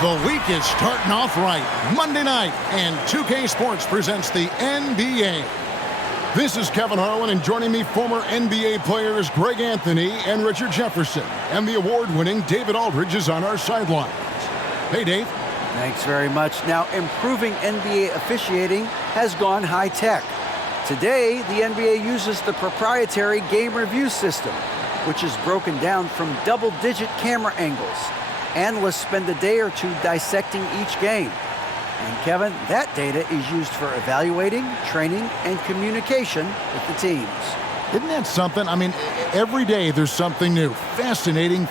The week is starting off right. Monday night, and 2K Sports presents the NBA. This is Kevin Harlan, and joining me, former NBA players Greg Anthony and Richard Jefferson. And the award-winning David Aldridge is on our sidelines. Hey, Dave. Thanks very much. Now, improving NBA officiating has gone high-tech. Today, the NBA uses the proprietary game review system, which is broken down from double-digit camera angles. Analysts spend a day or two dissecting each game. And Kevin, that data is used for evaluating, training, and communication with the teams. Isn't that something? I mean, every day there's something new. Fascinating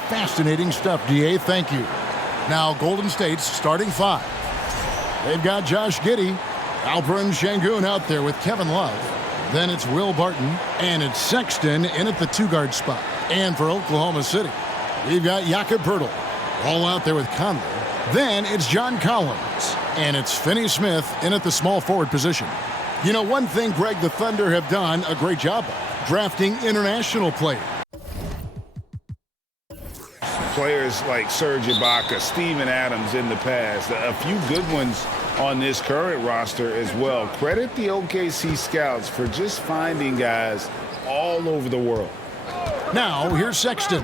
stuff, DA. Thank you. Now, Golden State's starting five. They've got Josh Giddey, Alperen Sengun out there with Kevin Love. Then it's Will Barton, and it's Sexton in at the two-guard spot. And for Oklahoma City, we've got Jakob Poeltl. All out there with Conley. Then it's John Collins. And it's Finney Smith in at the small forward position. You know, one thing Greg the Thunder have done a great job of, drafting international players. Players like Serge Ibaka, Steven Adams in the past, a few good ones on this current roster as well. Credit the OKC scouts for just finding guys all over the world. Now, here's Sexton.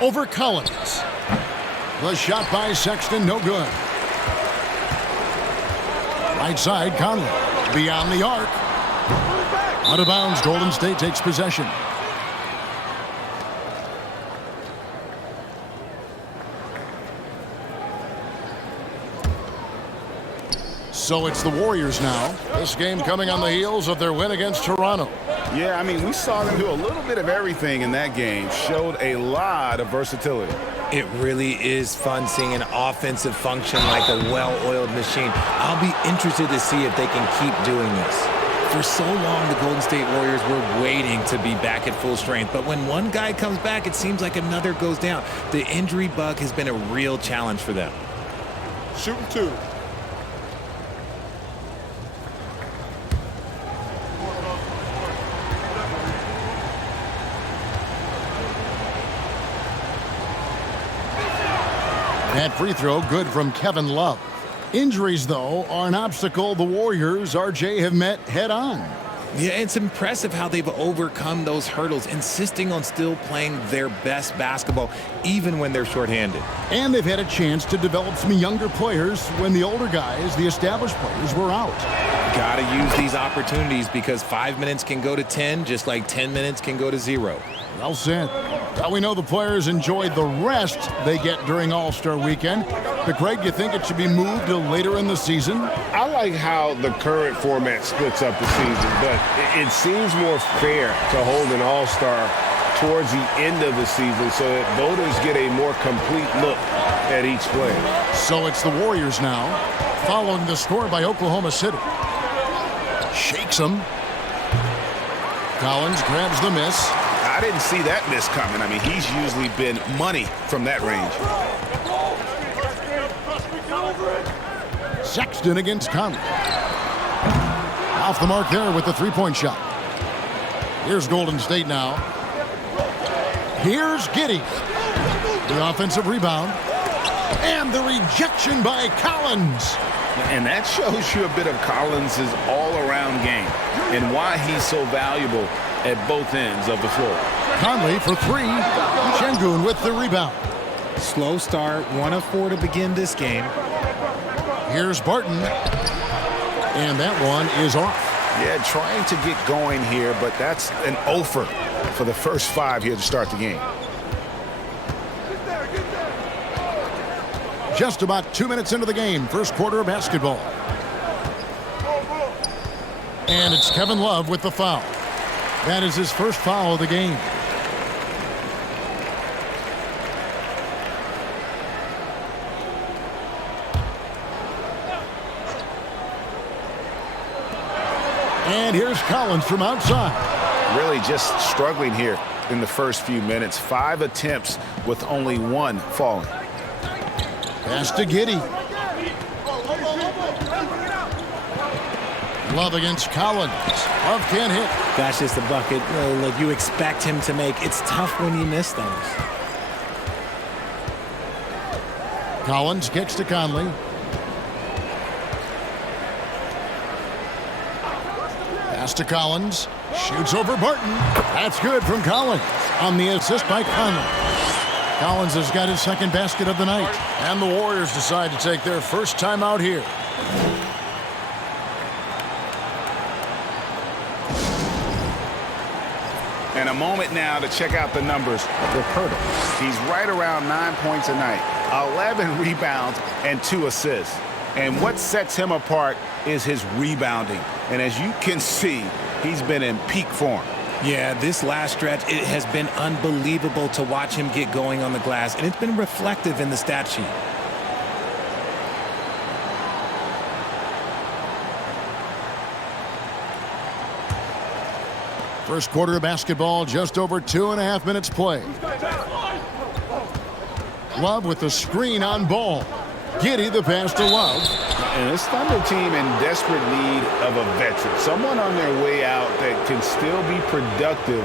Over Collins. The shot by Sexton, no good. Right side, Conley. Beyond the arc. Out of bounds, Golden State takes possession. So it's the Warriors now. This game coming on the heels of their win against Toronto. Yeah, I mean, we saw them do a little bit of everything in that game. Showed a lot of versatility. It really is fun seeing an offensive function like a well-oiled machine. I'll be interested to see if they can keep doing this. For so long, the Golden State Warriors were waiting to be back at full strength. But when one guy comes back, it seems like another goes down. The injury bug has been a real challenge for them. Shooting two. That free throw good from Kevin Love. Injuries, though, are an obstacle the Warriors, RJ, have met head-on. Yeah, it's impressive how they've overcome those hurdles, insisting on still playing their best basketball, even when they're shorthanded. And they've had a chance to develop some younger players when the older guys, the established players, were out. Gotta use these opportunities because 5 minutes can go to 10, just like 10 minutes can go to 0. Well said. Well, we know the players enjoyed the rest they get during All-Star Weekend. But, Greg, you think it should be moved to later in the season? I like how the current format splits up the season, but it seems more fair to hold an All-Star towards the end of the season so that voters get a more complete look at each player. So it's the Warriors now, following the score by Oklahoma City. Shakes them. Collins grabs the miss. I didn't see that miss coming. I mean, he's usually been money from that range. Sexton against Conley. Off the mark there with the three-point shot. Here's Golden State now. Here's Giddey. The offensive rebound. And the rejection by Collins. And that shows you a bit of Collins' all-around game and why he's so valuable at both ends of the floor. Conley for three. Sengun with the rebound. Slow start, 1 of 4 to begin this game. Here's Barton. And that one is off. Yeah, trying to get going here, but that's an offer for the first 5 here to start the game. Just about 2 minutes into the game, first quarter of basketball. And it's Kevin Love with the foul. That is his first foul of the game. And here's Collins from outside. Really just struggling here in the first few minutes. 5 attempts with only 1 falling. Pass to Giddey. Love against Collins. Love can't hit. That's just a bucket like you expect him to make. It's tough when you miss those. Collins kicks to Conley. Pass to Collins. Shoots over Barton. That's good from Collins on the assist by Conley. Collins has got his second basket of the night. And the Warriors decide to take their first time out here. And a moment now to check out the numbers for Pirtle. He's right around 9 points a night, 11 rebounds, and 2 assists. And what sets him apart is his rebounding. And as you can see, he's been in peak form. Yeah, this last stretch, it has been unbelievable to watch him get going on the glass, and it's been reflective in the stat sheet. First quarter of basketball, just over 2.5 minutes play. Love with the screen on Ball. Giddey the pass to Love. And this Thunder team in desperate need of a veteran, someone on their way out that can still be productive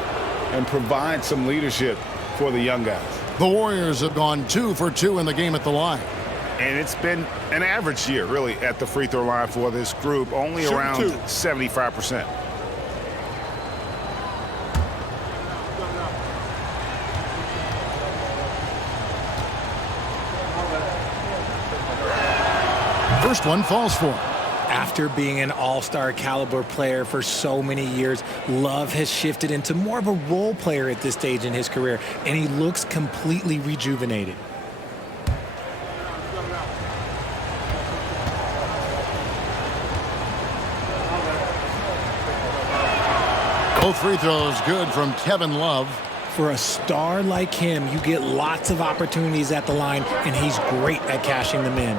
and provide some leadership for the young guys. The Warriors have gone 2 for 2 in the game at the line. And it's been an average year, really, at the free throw line for this group, only around 75%. First one falls for him. After being an all-star caliber player for so many years, Love has shifted into more of a role player at this stage in his career, and he looks completely rejuvenated. Both free throws good from Kevin Love. For a star like him, you get lots of opportunities at the line, and he's great at cashing them in.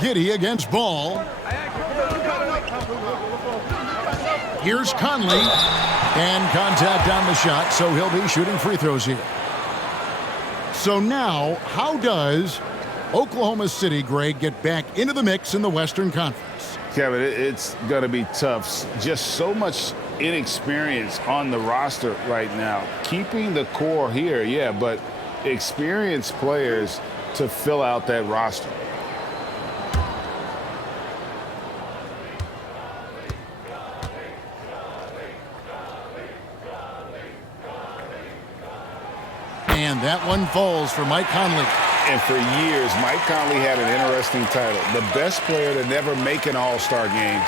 Giddey against Ball. Here's Conley. And contact on the shot, so he'll be shooting free throws here. So now, how does Oklahoma City, Greg, get back into the mix in the Western Conference? Kevin, it's going to be tough. Just so much inexperience on the roster right now. Keeping the core here, yeah, but experienced players to fill out that roster. And that one falls for Mike Conley. And for years, Mike Conley had an interesting title. The best player to never make an All-Star game.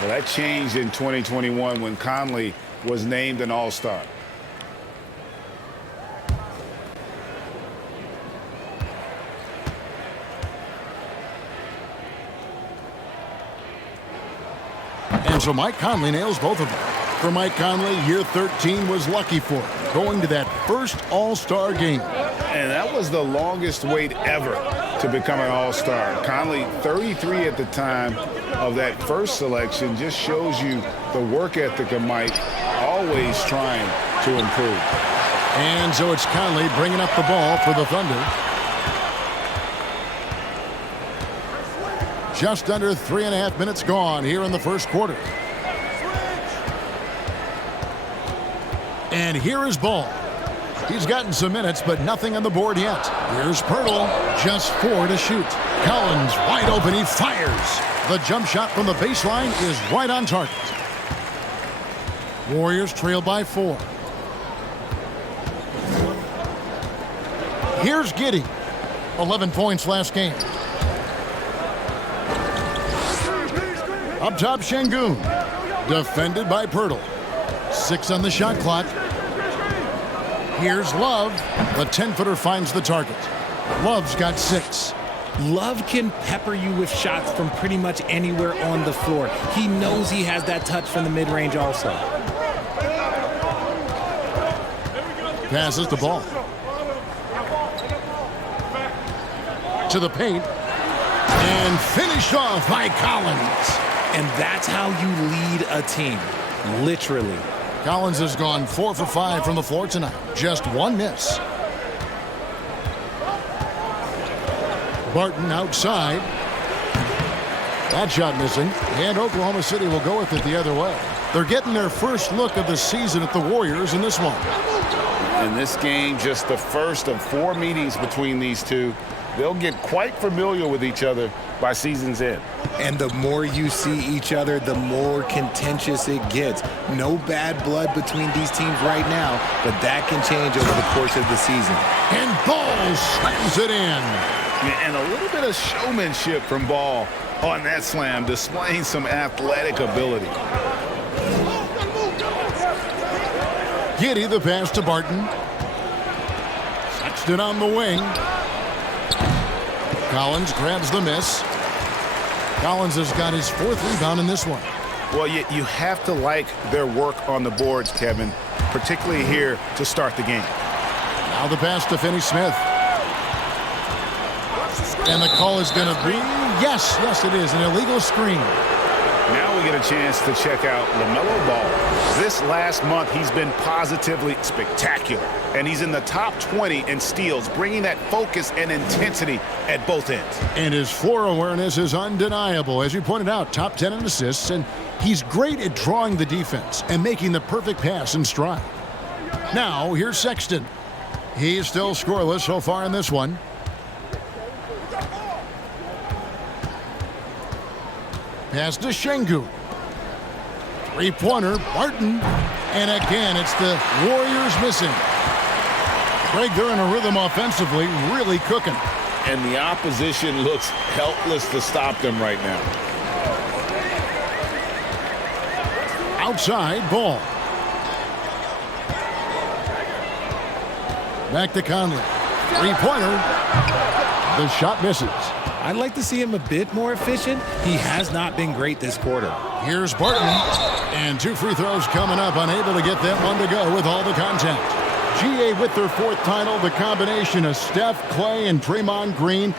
Well, that changed in 2021 when Conley was named an All-Star. And so Mike Conley nails both of them. For Mike Conley, year 13 was lucky for him, going to that first All-Star game. And that was the longest wait ever to become an All-Star. Conley, 33 at the time of that first selection, just shows you the work ethic of Mike, always trying to improve. And so it's Conley bringing up the ball for the Thunder. Just under 3.5 minutes gone here in the first quarter. And here is Ball. He's gotten some minutes, but nothing on the board yet. Here's Pirtle, just 4 to shoot. Collins wide open, he fires. The jump shot from the baseline is right on target. Warriors trail by 4. Here's Giddey. 11 points last game. Up top, Şengün. Defended by Pirtle. 6 on the shot clock. Here's Love. The 10-footer finds the target. Love's got 6. Love can pepper you with shots from pretty much anywhere on the floor. He knows he has that touch from the mid-range also. Passes the ball. To the paint. And finished off by Collins. And that's how you lead a team. Literally. Collins has gone 4 for 5 from the floor tonight. Just 1 miss. Barton outside. That shot missing. And Oklahoma City will go with it the other way. They're getting their first look of the season at the Warriors in this one. In this game, just the first of 4 meetings between these two. They'll get quite familiar with each other by season's end. And the more you see each other, the more contentious it gets. No bad blood between these teams right now, but that can change over the course of the season. And Ball slams it in. And a little bit of showmanship from Ball on that slam, displaying some athletic ability. Giddey the pass to Barton. Sexton on the wing. Collins grabs the miss. Collins has got his 4th rebound in this one. Well, you have to like their work on the boards, Kevin, particularly here to start the game. Now the pass to Finney-Smith. And the call is going to be, yes, it is, an illegal screen. Now we get a chance to check out LaMelo Ball. This last month, he's been positively spectacular. And he's in the top 20 in steals, bringing that focus and intensity at both ends. And his floor awareness is undeniable. As you pointed out, top 10 in assists, and he's great at drawing the defense and making the perfect pass in stride. Now, here's Sexton. He's still scoreless so far in this one. Pass to Şengün. 3-pointer, Barton. And again, it's the Warriors missing. Greg, they're in a rhythm offensively, really cooking. And the opposition looks helpless to stop them right now. Outside, Ball. Back to Conley. 3-pointer. The shot misses. I'd like to see him a bit more efficient. He has not been great this quarter. Here's Barton. And 2 free throws coming up, unable to get that one to go with all the contact. GA with their 4th title, the combination of Steph, Clay, and Draymond Green,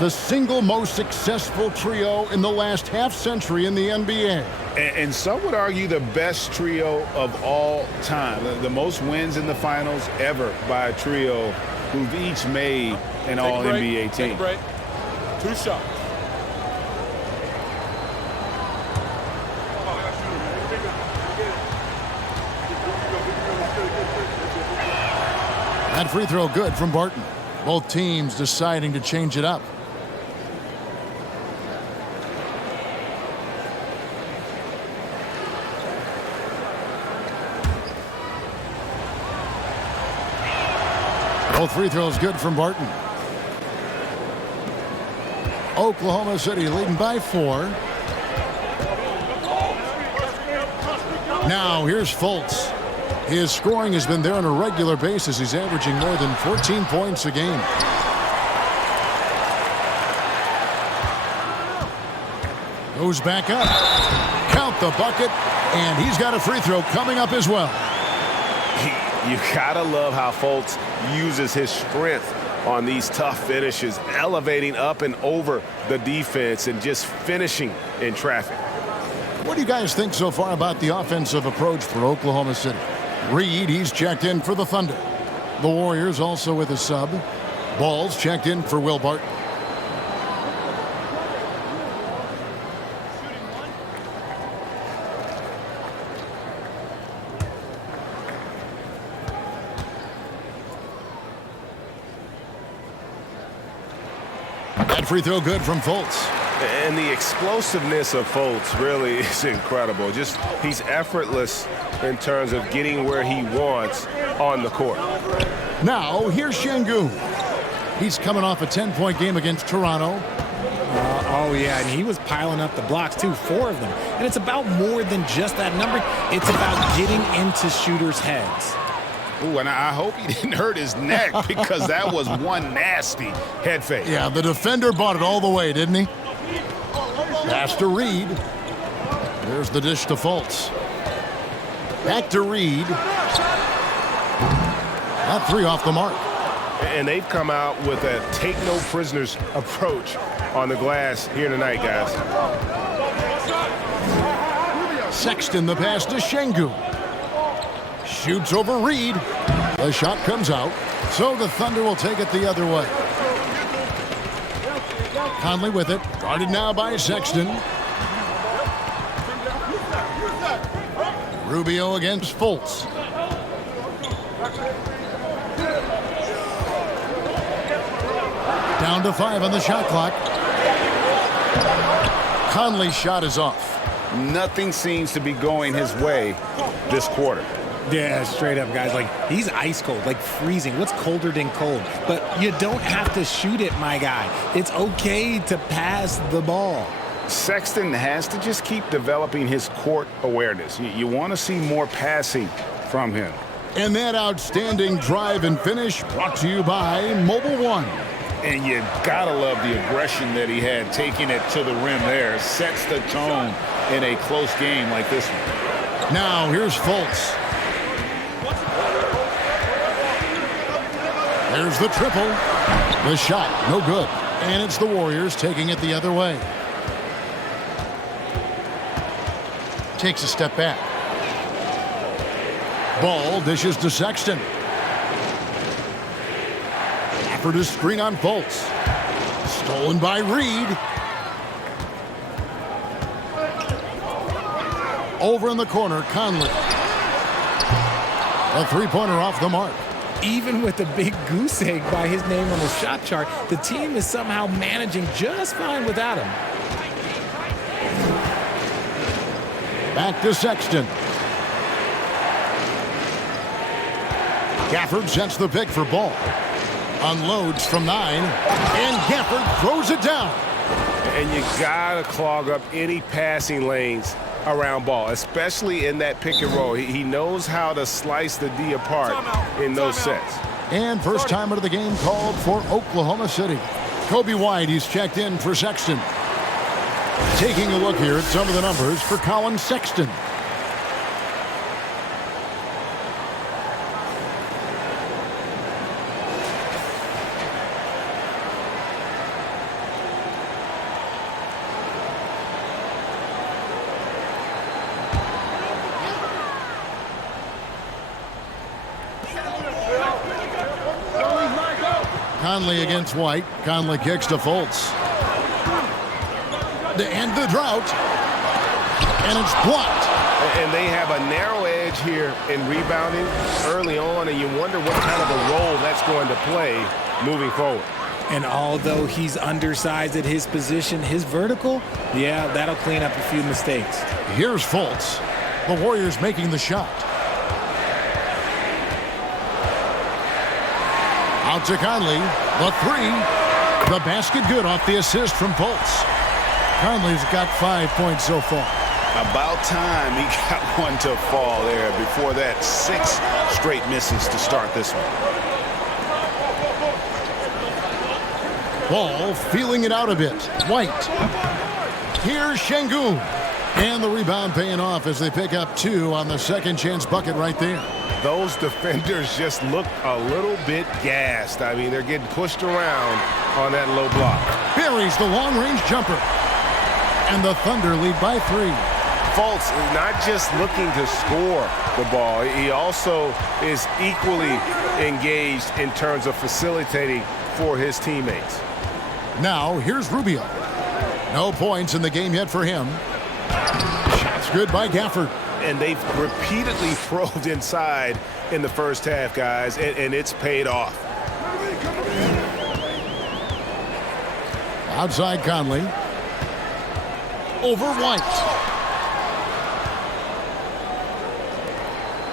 the single most successful trio in the last half-century in the NBA. And some would argue the best trio of all time. The most wins in the finals ever by a trio who've each made an All-NBA team. Take a break. 2 shots. That free throw good from Barton. Both teams deciding to change it up. Both free throws good from Barton. Oklahoma City leading by 4. Now here's Fultz. His scoring has been there on a regular basis. He's averaging more than 14 points a game. Goes back up. Count the bucket. And he's got a free throw coming up as well. You gotta love how Fultz uses his strength on these tough finishes, elevating up and over the defense and just finishing in traffic. What do you guys think so far about the offensive approach for Oklahoma City? Reed, he's checked in for the Thunder. The Warriors also with a sub. Ball's checked in for Will Barton. That free throw good from Fultz. And the explosiveness of Fultz really is incredible. Just he's effortless in terms of getting where he wants on the court. Now, here's Şengün. He's coming off a 10-point game against Toronto. Oh, yeah, and he was piling up the blocks, too, 4 of them. And it's about more than just that number. It's about getting into shooters' heads. Ooh, and I hope he didn't hurt his neck because that was one nasty head fake. Yeah, the defender bought it all the way, didn't he? Pass to Reed. There's the dish to Fultz. Back to Reed. That 3 off the mark. And they've come out with a take-no-prisoners approach on the glass here tonight, guys. Sexton the pass to Şengün. Shoots over Reed. The shot comes out. So the Thunder will take it the other way. Conley with it. Guarded now by Sexton. Rubio against Fultz. Down to 5 on the shot clock. Conley's shot is off. Nothing seems to be going his way this quarter. Yeah, straight up, guys. Like, he's ice cold, like freezing. What's colder than cold? But you don't have to shoot it, my guy. It's okay to pass the ball. Sexton has to just keep developing his court awareness. You want to see more passing from him. And that outstanding drive and finish brought to you by Mobile One. And you gotta love the aggression that he had, taking it to the rim there. Sets the tone in a close game like this one. Now here's Fultz. There's the triple. The shot, no good. And it's the Warriors taking it the other way. Takes a step back. Ball dishes to Sexton. For the screen on Fultz. Stolen by Reed. Over in the corner, Conley. A three-pointer off the mark. Even with the big goose egg by his name on the shot chart, the team is somehow managing just fine without him. Back to Sexton. Gafford sets the pick for Ball. Unloads from 9, and Gafford throws it down. And you gotta clog up any passing lanes around Ball, especially in that pick and roll. He knows how to slice the D apart in those sets. And first time out of the game called for Oklahoma City. Kobe White, he's checked in for Sexton. Taking a look here at some of the numbers for Colin Sexton. Conley against White. Conley kicks to Fultz. To end the drought. And it's blocked. And they have a narrow edge here in rebounding early on, and you wonder what kind of a role that's going to play moving forward. And although he's undersized at his position, his vertical, yeah, that'll clean up a few mistakes. Here's Fultz. The Warriors making the shot. Out to Conley. The three. The basket good off the assist from Fultz. Conley's got 5 points so far. About time he got one to fall there. Before that, 6 straight misses to start this one. Ball feeling it out a bit. White. Here's Şengün. And the rebound paying off as they pick up 2 on the second chance bucket right there. Those defenders just look a little bit gassed. I mean, they're getting pushed around on that low block. Buries the long-range jumper. And the Thunder lead by 3. Fultz is not just looking to score the ball. He also is equally engaged in terms of facilitating for his teammates. Now, here's Rubio. No points in the game yet for him. Shots good by Gafford. And they've repeatedly probed inside in the first half, guys, and it's paid off. Outside Conley. Over White.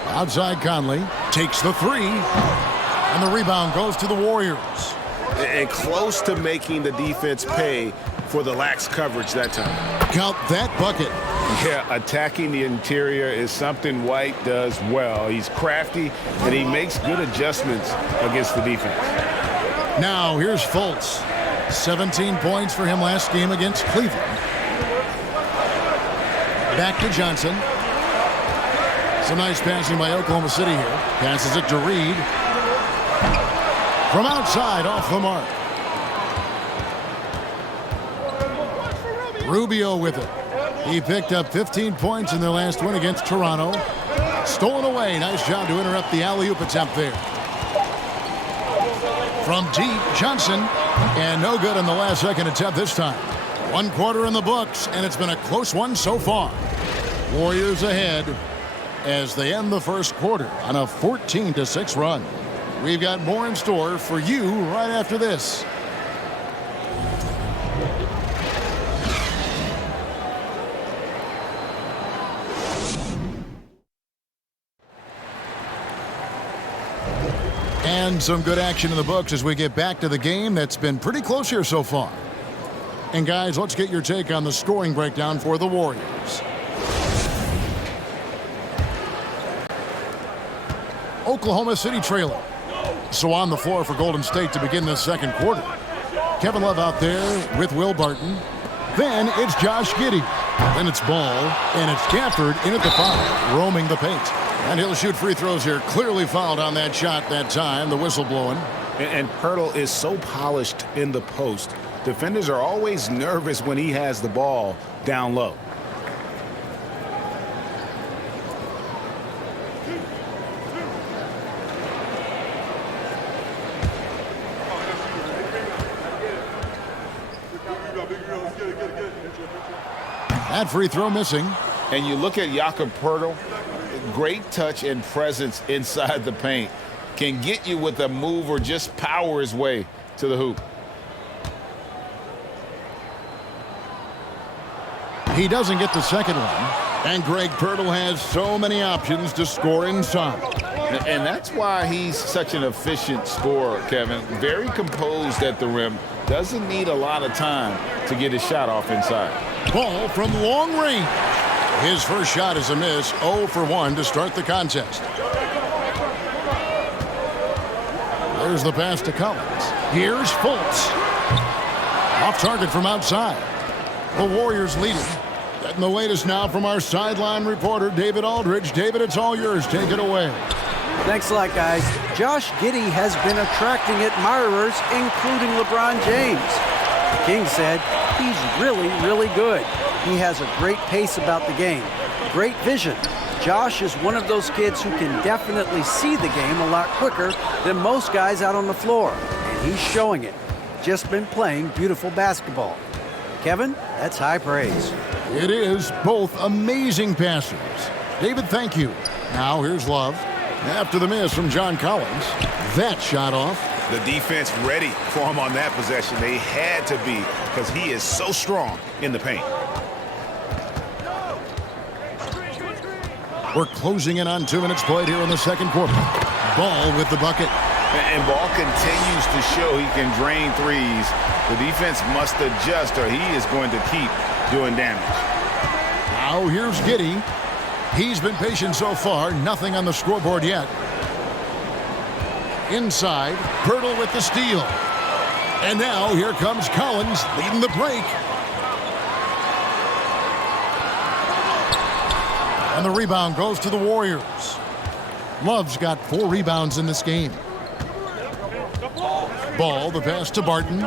Outside Conley. Takes the 3. And the rebound goes to the Warriors. And close to making the defense pay for the lax coverage that time. Count that bucket. Yeah, attacking the interior is something White does well. He's crafty, and he makes good adjustments against the defense. Now, here's Fultz. 17 points for him last game against Cleveland. Back to Johnson. Some nice passing by Oklahoma City here. Passes it to Reed. From outside, off the mark. Rubio with it. He picked up 15 points in their last win against Toronto. Stolen away. Nice job to interrupt the alley-oop attempt there. From deep, Johnson. And no good in the last second attempt this time. 1 quarter in the books, and it's been a close one so far. Warriors ahead as they end the first quarter on a 14-6 run. We've got more in store for you right after this. And some good action in the books as we get back to the game that's been pretty close here so far. And guys, let's get your take on the scoring breakdown for the Warriors. Oklahoma City trailing. So on the floor for Golden State to begin this second quarter. Kevin Love out there with Will Barton. Then it's Josh Giddey. Then it's Ball, and it's Gafford in at the foul, roaming the paint. And he'll shoot free throws here. Clearly fouled on that shot that time. The whistle blowing. And Pirtle is so polished in the post. Defenders are always nervous when he has the ball down low. That free throw missing. And you look at Jakob Pirtle, great touch and presence inside the paint. Can get you with a move or just power his way to the hoop. He doesn't get the second one. And Greg Pirtle has so many options to score inside. And that's why he's such an efficient scorer, Kevin. Very composed at the rim. Doesn't need a lot of time to get his shot off inside. Ball from long range. His first shot is a miss. 0 for 1 to start the contest. There's the pass to Collins. Here's Fultz. Off target from outside. The Warriors leading. Getting the latest now from our sideline reporter, David Aldridge. David, it's all yours. Take it away. Thanks a lot, guys. Josh Giddey has been attracting admirers, including LeBron James. The King said he's really, really good. He has a great pace about the game, great vision. Josh is one of those kids who can definitely see the game a lot quicker than most guys out on the floor, and he's showing it. Just been playing beautiful basketball. Kevin, that's high praise. It is. Both amazing passers. David, thank you. Now here's Love. After the miss from John Collins. That shot off. The defense ready for him on that possession. They had to be because he is so strong in the paint. We're closing in on 2 minutes played here in the second quarter. Ball with the bucket. And Ball continues to show he can drain threes. The defense must adjust or he is going to keep doing damage. Now here's Giddey. He's been patient so far. Nothing on the scoreboard yet. Inside, Pirtle with the steal. And now here comes Collins leading the break. And the rebound goes to the Warriors. Love's got 4 rebounds in this game. Ball, the pass to Barton.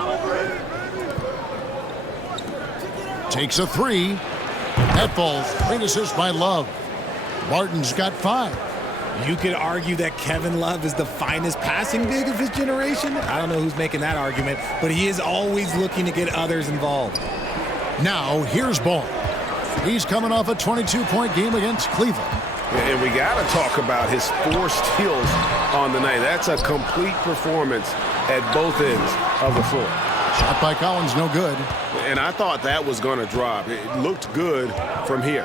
Takes a 3. That falls. Great assist by Love. Barton's got 5. You could argue that Kevin Love is the finest passing big of his generation. I don't know who's making that argument, but he is always looking to get others involved. Now, here's Ball. He's coming off a 22-point game against Cleveland. And we got to talk about his 4 steals on the night. That's a complete performance at both ends of the floor. Shot by Collins, no good. And I thought that was going to drop. It looked good from here.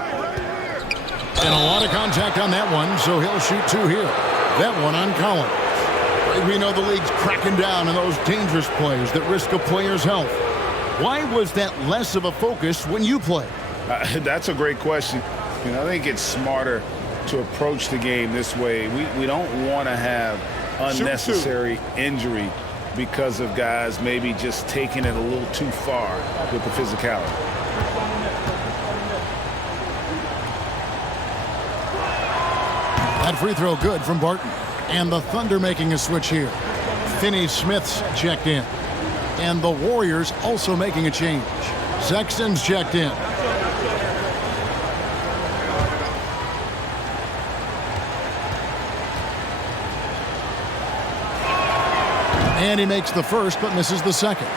And a lot of contact on that one, so he'll shoot 2 here. That one on Collins. We know the league's cracking down on those dangerous plays that risk a player's health. Why was that less of a focus when you played? That's a great question. You know, I think it's smarter to approach the game this way. We don't want to have unnecessary injury because of guys maybe just taking it a little too far with the physicality. That free throw good from Barton. And the Thunder making a switch here. Finney-Smith's checked in. And the Warriors also making a change. Sexton's checked in. And he makes the first but misses the second.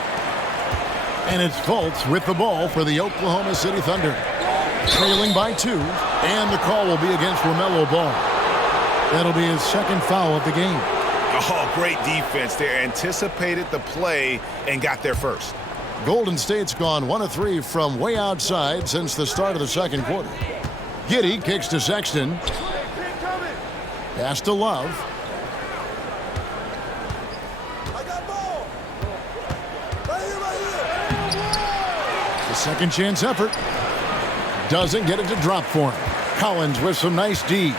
And it's Fultz with the ball for the Oklahoma City Thunder. trailing by 2, and the call will be against LaMelo Ball. That'll be his second foul of the game. Oh, great defense there. Anticipated the play and got there first. Golden State's gone 1 of 3 from way outside since the start of the second quarter. Giddey kicks to Sexton. Pass to Love. The second chance effort. Doesn't get it to drop for him. Collins with some nice D.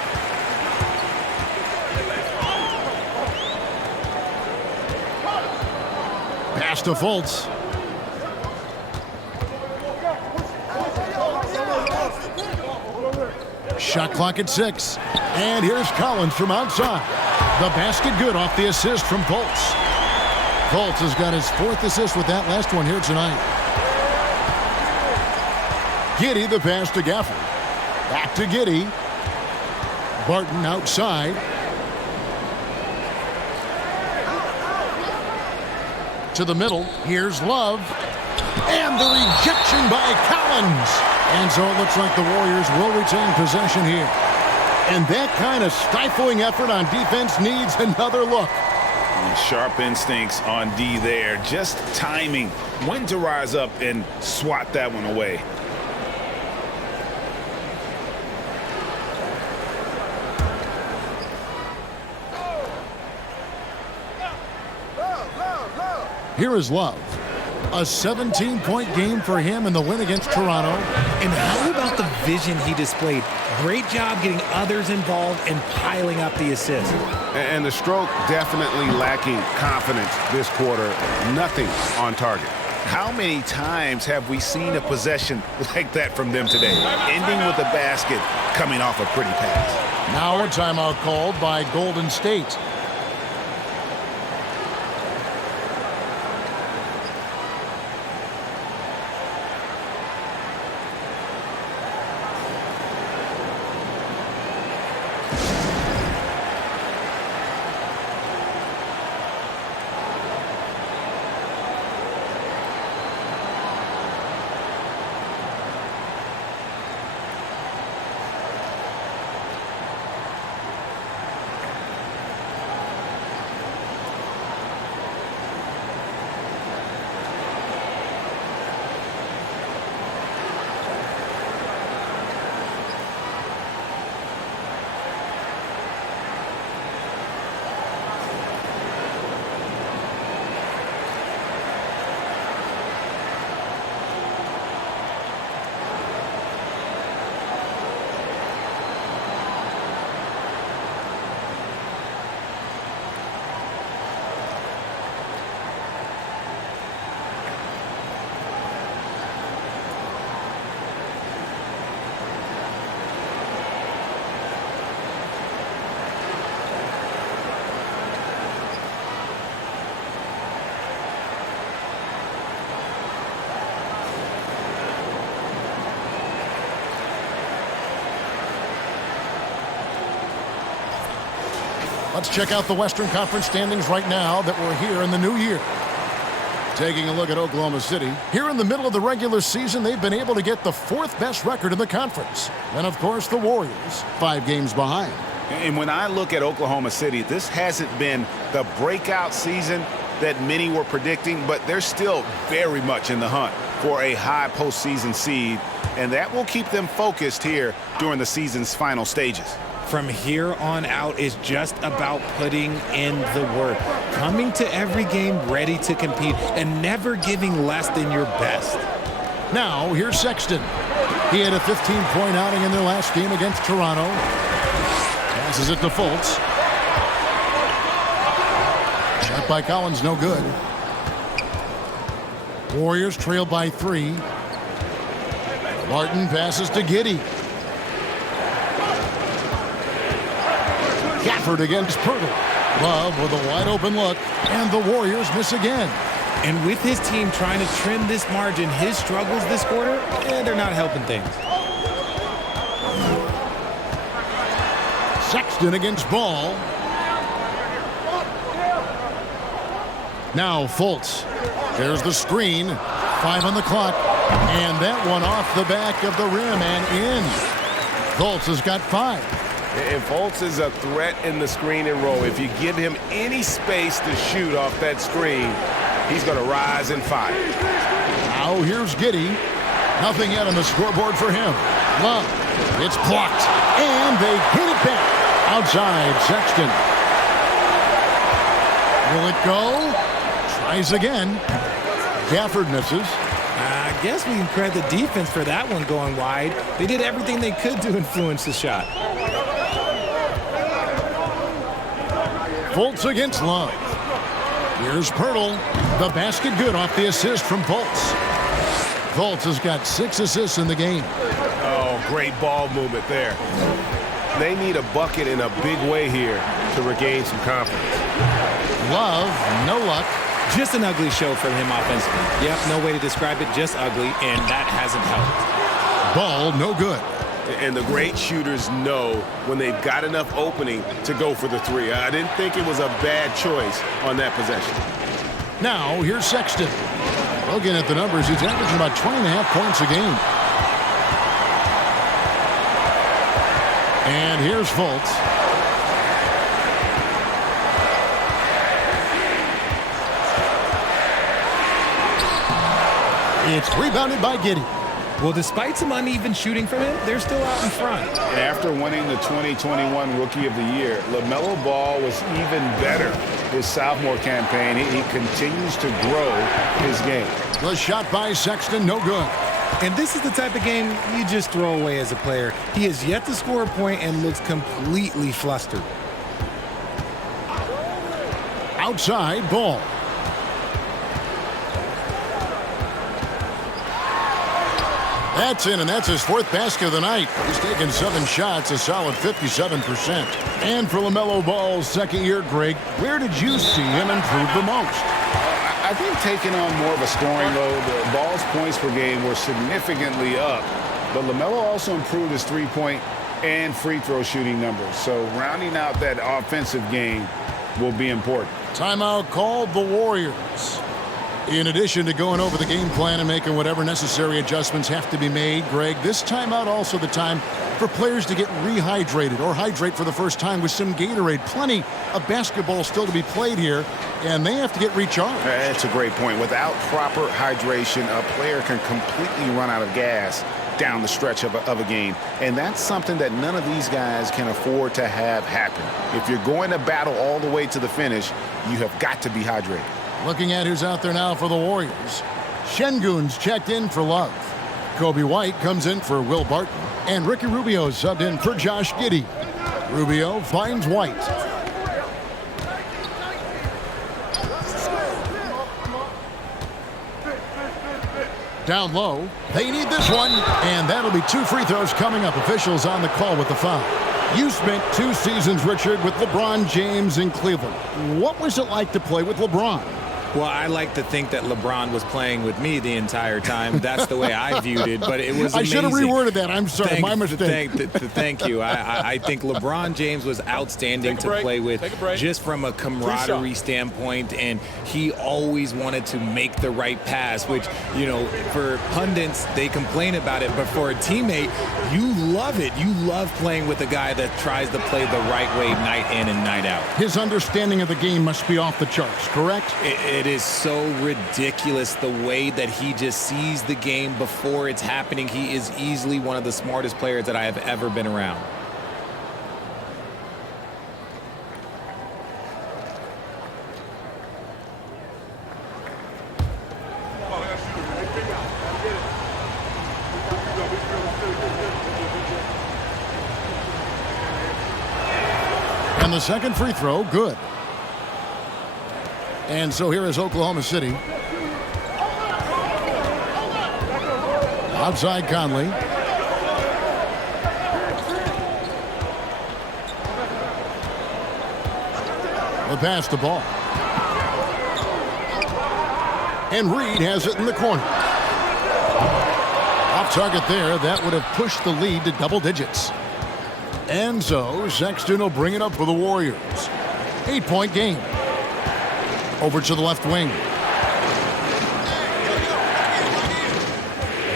Pass to Fultz. Shot clock at 6. And here's Collins from outside. The basket good off the assist from Fultz. Fultz has got his 4th assist with that last one here tonight. Giddey the pass to Gafford. Back to Giddey. Barton outside. To the middle. Here's Love. And the rejection by Collins. And so it looks like the Warriors will retain possession here. And that kind of stifling effort on defense needs another look. Sharp instincts on D there. Just timing. When to rise up and swat that one away. Here is Love. A 17-point game for him in the win against Toronto. And how about the vision he displayed? Great job getting others involved and piling up the assist. And the stroke definitely lacking confidence this quarter. Nothing on target. How many times have we seen a possession like that from them today? Ending with a basket coming off a pretty pass. Now a timeout called by Golden State. Let's check out the Western Conference standings right now that we're here in the new year. Taking a look at Oklahoma City. Here in the middle of the regular season, they've been able to get the 4th best record in the conference. And, of course, the Warriors, 5 games behind. And when I look at Oklahoma City, this hasn't been the breakout season that many were predicting, but they're still very much in the hunt for a high postseason seed, and that will keep them focused here during the season's final stages. From here on out is just about putting in the work, coming to every game ready to compete, and never giving less than your best. Now, here's Sexton. He had a 15-point outing in their last game against Toronto. Passes it to Fultz. Shot by Collins, no good. Warriors trail by 3. Martin passes to Giddey. Gafford against Pirtle. Love with a wide open look, and the Warriors miss again. And with his team trying to trim this margin, his struggles this quarter, they're not helping things. Sexton against Ball. Now Fultz. There's the screen. 5 on the clock. And that one off the back of the rim and in. Fultz has got 5. And Fultz is a threat in the screen and roll. If you give him any space to shoot off that screen, he's going to rise and fire. Now here's Giddey. Nothing yet on the scoreboard for him. Love. It's blocked. And they hit it back. Outside Sexton. Will it go? Tries again. Gafford misses. I guess we can credit the defense for that one going wide. They did everything they could to influence the shot. Fultz against Love. Here's Pirtle. The basket good off the assist from Fultz. Fultz has got 6 assists in the game. Oh, great ball movement there. They need a bucket in a big way here to regain some confidence. Love, no luck. Just an ugly show from him offensively. Yep, no way to describe it, just ugly, and that hasn't helped. Ball, no good. And the great shooters know when they've got enough opening to go for the 3. I didn't think it was a bad choice on that possession. Now, here's Sexton. Looking at the numbers, he's averaging about 20.5 points a game. And here's Fultz. It's rebounded by Giddey. Well, despite some uneven shooting from him, they're still out in front. And after winning the 2021 Rookie of the Year, LaMelo Ball was even better his sophomore campaign. He continues to grow his game. The shot by Sexton, no good. And this is the type of game you just throw away as a player. He has yet to score a point and looks completely flustered. Outside Ball. That's in, and that's his 4th basket of the night. He's taken 7 shots, a solid 57%. And for LaMelo Ball's 2nd year, Greg, where did you see him improve the most? I think taking on more of a scoring load, the Ball's points per game were significantly up. But LaMelo also improved his 3-point and free throw shooting numbers. So rounding out that offensive game will be important. Timeout called the Warriors. In addition to going over the game plan and making whatever necessary adjustments have to be made, Greg, this timeout also the time for players to get rehydrated or hydrate for the first time with some Gatorade. Plenty of basketball still to be played here, and they have to get recharged. That's a great point. Without proper hydration, a player can completely run out of gas down the stretch of a game. And that's something that none of these guys can afford to have happen. If you're going to battle all the way to the finish, you have got to be hydrated. Looking at who's out there now for the Warriors. Şengün's checked in for Love. Kobe White comes in for Will Barton. And Ricky Rubio subbed in for Josh Giddey. Rubio finds White. Down low. They need this one. And that'll be 2 free throws coming up. Officials on the call with the foul. You spent 2 seasons, Richard, with LeBron James in Cleveland. What was it like to play with LeBron? Well, I like to think that LeBron was playing with me the entire time. That's the way I viewed it, but it was amazing. I should have reworded that. I'm sorry, my mistake. Thank you. I think LeBron James was outstanding to play with just from a camaraderie standpoint, and he always wanted to make the right pass, which, you know, for pundits, they complain about it, but for a teammate, you love it. You love playing with a guy that tries to play the right way night in and night out. His understanding of the game must be off the charts, correct? It is so ridiculous the way that he just sees the game before it's happening. He is easily one of the smartest players that I have ever been around. And the second free throw, good. And so here is Oklahoma City. Outside Conley. The pass to Ball. And Reed has it in the corner. Off target there. That would have pushed the lead to double digits. And so Sexton will bring it up for the Warriors. 8-point game. Over to the left wing.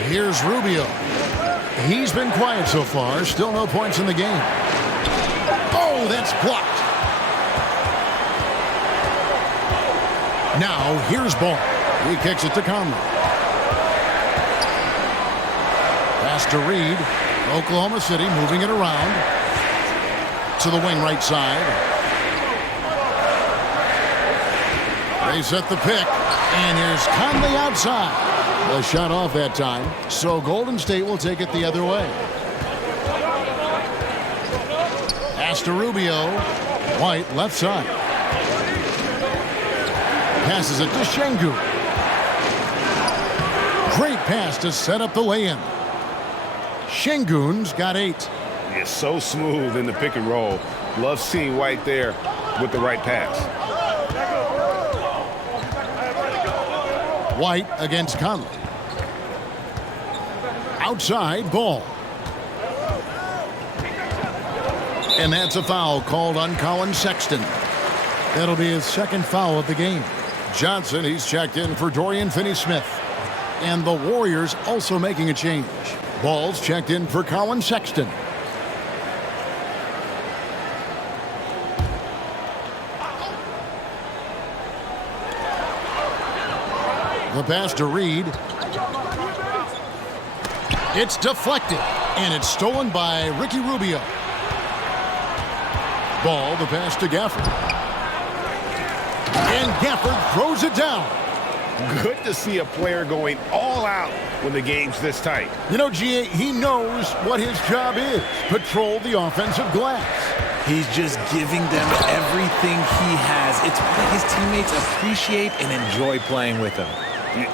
Here's Rubio. He's been quiet so far. Still no points in the game. Oh, that's blocked. Now, here's Ball. He kicks it to Conley. Pass to Reed. Oklahoma City moving it around to the wing right side. They set the pick, and here's Conley outside. The shot off that time, so Golden State will take it the other way. Pass to Rubio. White left side. Passes it to Şengün. Great pass to set up the lay-in. Şengün's got 8. It's so smooth in the pick and roll. Love seeing White there with the right pass. White against Conley. Outside, Ball. And that's a foul called on Colin Sexton. That'll be his second foul of the game. Johnson, he's checked in for Dorian Finney-Smith. And the Warriors also making a change. Ball's checked in for Colin Sexton. The pass to Reed. It's deflected, and it's stolen by Ricky Rubio. Ball, the pass to Gafford. And Gafford throws it down. Good to see a player going all out when the game's this tight. You know, G.A., he knows what his job is. Patrol the offensive glass. He's just giving them everything he has. It's what his teammates appreciate and enjoy playing with him.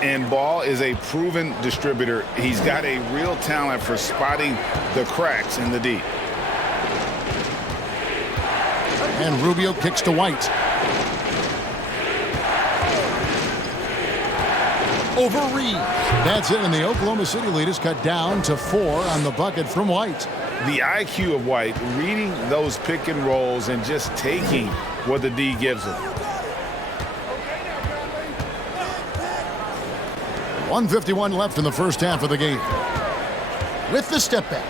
And Ball is a proven distributor. He's got a real talent for spotting the cracks in the D. And Rubio kicks to White. Over Reed. That's it, and the Oklahoma City lead is cut down to 4 on the bucket from White. The IQ of White, reading those pick and rolls and just taking what the D gives him. 1:51 left in the first half of the game. With the step back.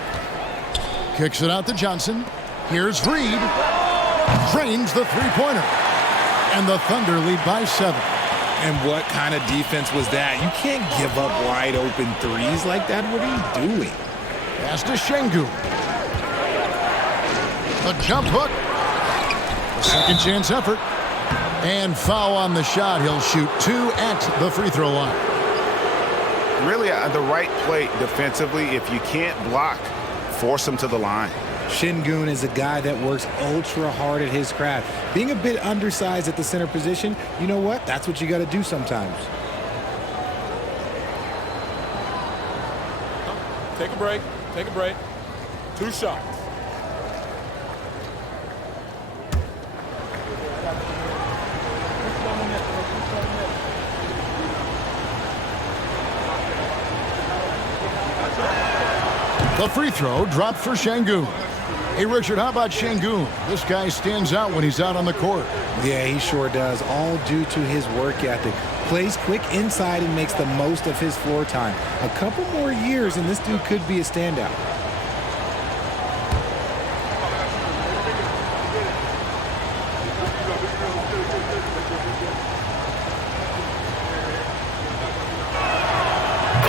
Kicks it out to Johnson. Here's Reed. Drains the three-pointer. And the Thunder lead by 7. And what kind of defense was that? You can't give up wide open threes like that. What are you doing? Pass to Şengün. A jump hook. A second chance effort. And foul on the shot. He'll shoot 2 at the free throw line. Really the right play defensively. If you can't block, force him to the line. Şengün is a guy that works ultra hard at his craft. Being a bit undersized at the center position, you know what? That's what you got to do sometimes. Take a break. Take a break. 2 shots. The free throw dropped for Şengün. Hey, Richard, how about Şengün? This guy stands out when he's out on the court. Yeah, he sure does, all due to his work ethic. Plays quick inside and makes the most of his floor time. A couple more years and this dude could be a standout.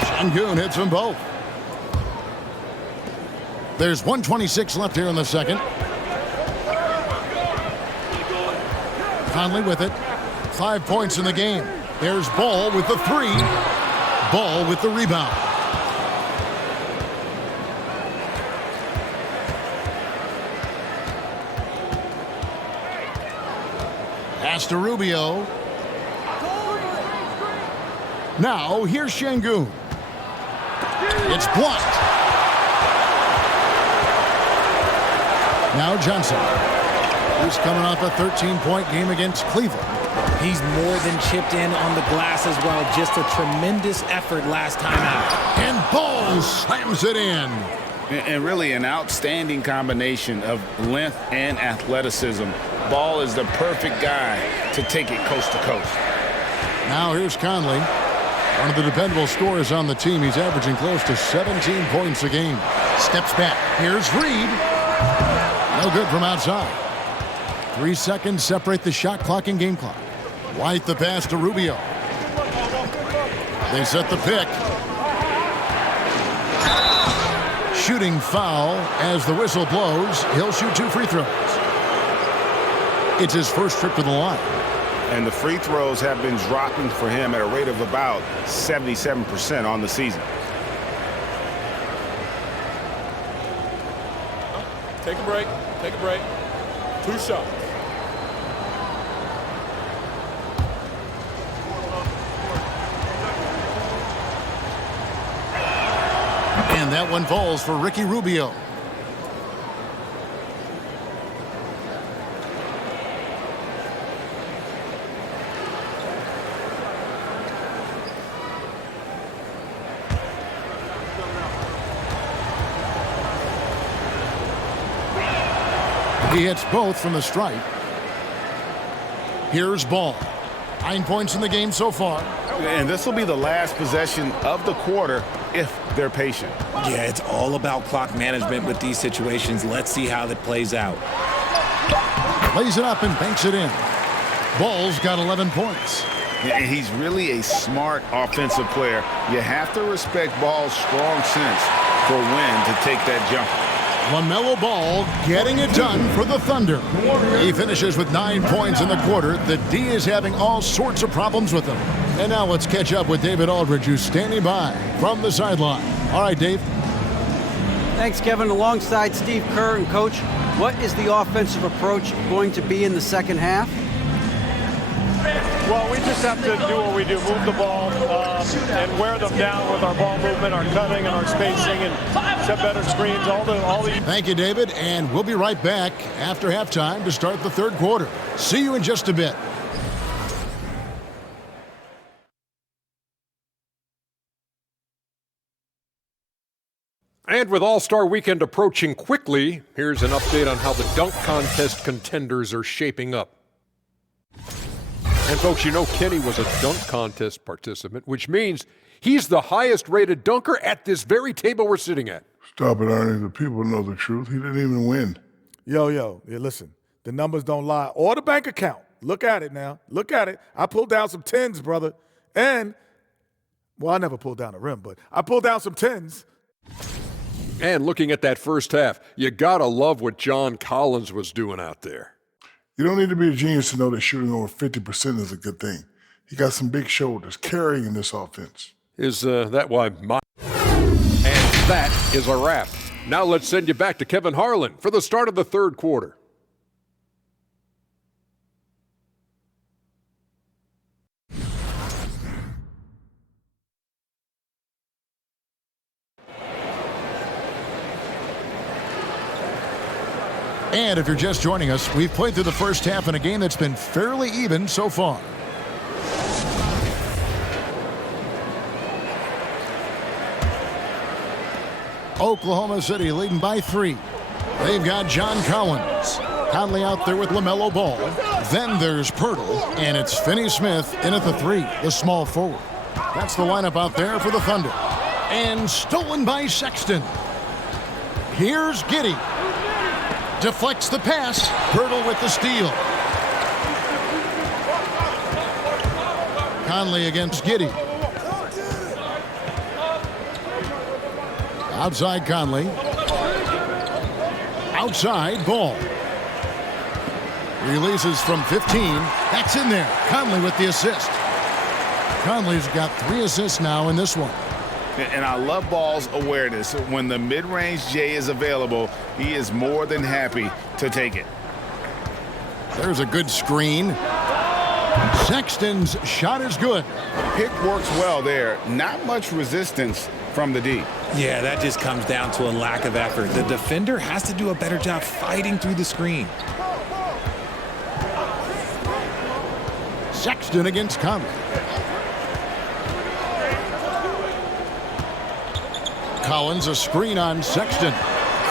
Şengün hits them both. There's 1:26 left here in the second. Conley with it. 5 points in the game. There's Ball with the 3. Ball with the rebound. Pass to Rubio. Now here's Şengün. It's blocked. Now Johnson. He's coming off a 13-point game against Cleveland. He's more than chipped in on the glass as well. Just a tremendous effort last time out. And Ball slams it in. And really an outstanding combination of length and athleticism. Ball is the perfect guy to take it coast to coast. Now here's Conley. One of the dependable scorers on the team. He's averaging close to 17 points a game. Steps back. Here's Reed. No good from outside. 3 seconds separate the shot clock and game clock. White the pass to Rubio. They set the pick. Shooting foul as the whistle blows. He'll shoot 2 free throws. It's his first trip to the line. And the free throws have been dropping for him at a rate of about 77% on the season. Take a break. Take a break. 2 shots. And that one falls for Ricky Rubio. He hits both from the stripe. Here's Ball. 9 points in the game so far. And this will be the last possession of the quarter if they're patient. Yeah, it's all about clock management with these situations. Let's see how that plays out. Lays it up and banks it in. Ball's got 11 points. And he's really a smart offensive player. You have to respect Ball's strong sense for when to take that jumper. LaMelo Ball getting it done for the Thunder. He finishes with 9 points in the quarter. The D is having all sorts of problems with him. And now let's catch up with David Aldridge, who's standing by from the sideline. All right, Dave. Thanks, Kevin. Alongside Steve Kerr and Coach, what is the offensive approach going to be in the second half? Well, we just have to do what we do, move the ball and wear them down with our ball movement, our cutting, and our spacing, and set better screens, all the. Thank you, David, and we'll be right back after halftime to start the third quarter. See you in just a bit. And with All-Star Weekend approaching quickly, here's an update on how the dunk contest contenders are shaping up. And folks, you know Kenny was a dunk contest participant, which means he's the highest rated dunker at this very table we're sitting at. Stop it, Ernie. The people know the truth. He didn't even win. Yo, listen. The numbers don't lie. Or the bank account. Look at it now. Look at it. I pulled down some 10s, brother. And, well, I never pulled down a rim, but I pulled down some 10s. And looking at that first half, you gotta love what John Collins was doing out there. You don't need to be a genius to know that shooting over 50% is a good thing. He got some big shoulders carrying this offense. Is that why my... And that is a wrap. Now let's send you back to Kevin Harlan for the start of the third quarter. And if you're just joining us, we've played through the first half in a game that's been fairly even so far. Oklahoma City leading by 3. They've got John Collins. Conley out there with LaMelo Ball. Then there's Pirtle, and it's Finney-Smith in at the 3, the small forward. That's the lineup out there for the Thunder. And stolen by Sexton. Here's Giddey. Deflects the pass. Pirtle with the steal. Conley against Giddey. Outside Conley. Outside Ball. Releases from 15. That's in there. Conley with the assist. Conley's got 3 assists now in this one. And I love Ball's awareness. When the mid-range J is available, he is more than happy to take it. There's a good screen. Sexton's shot is good. Pick works well there. Not much resistance from the D. Yeah, that just comes down to a lack of effort. The defender has to do a better job fighting through the screen. Sexton against Conley. Collins, a screen on Sexton.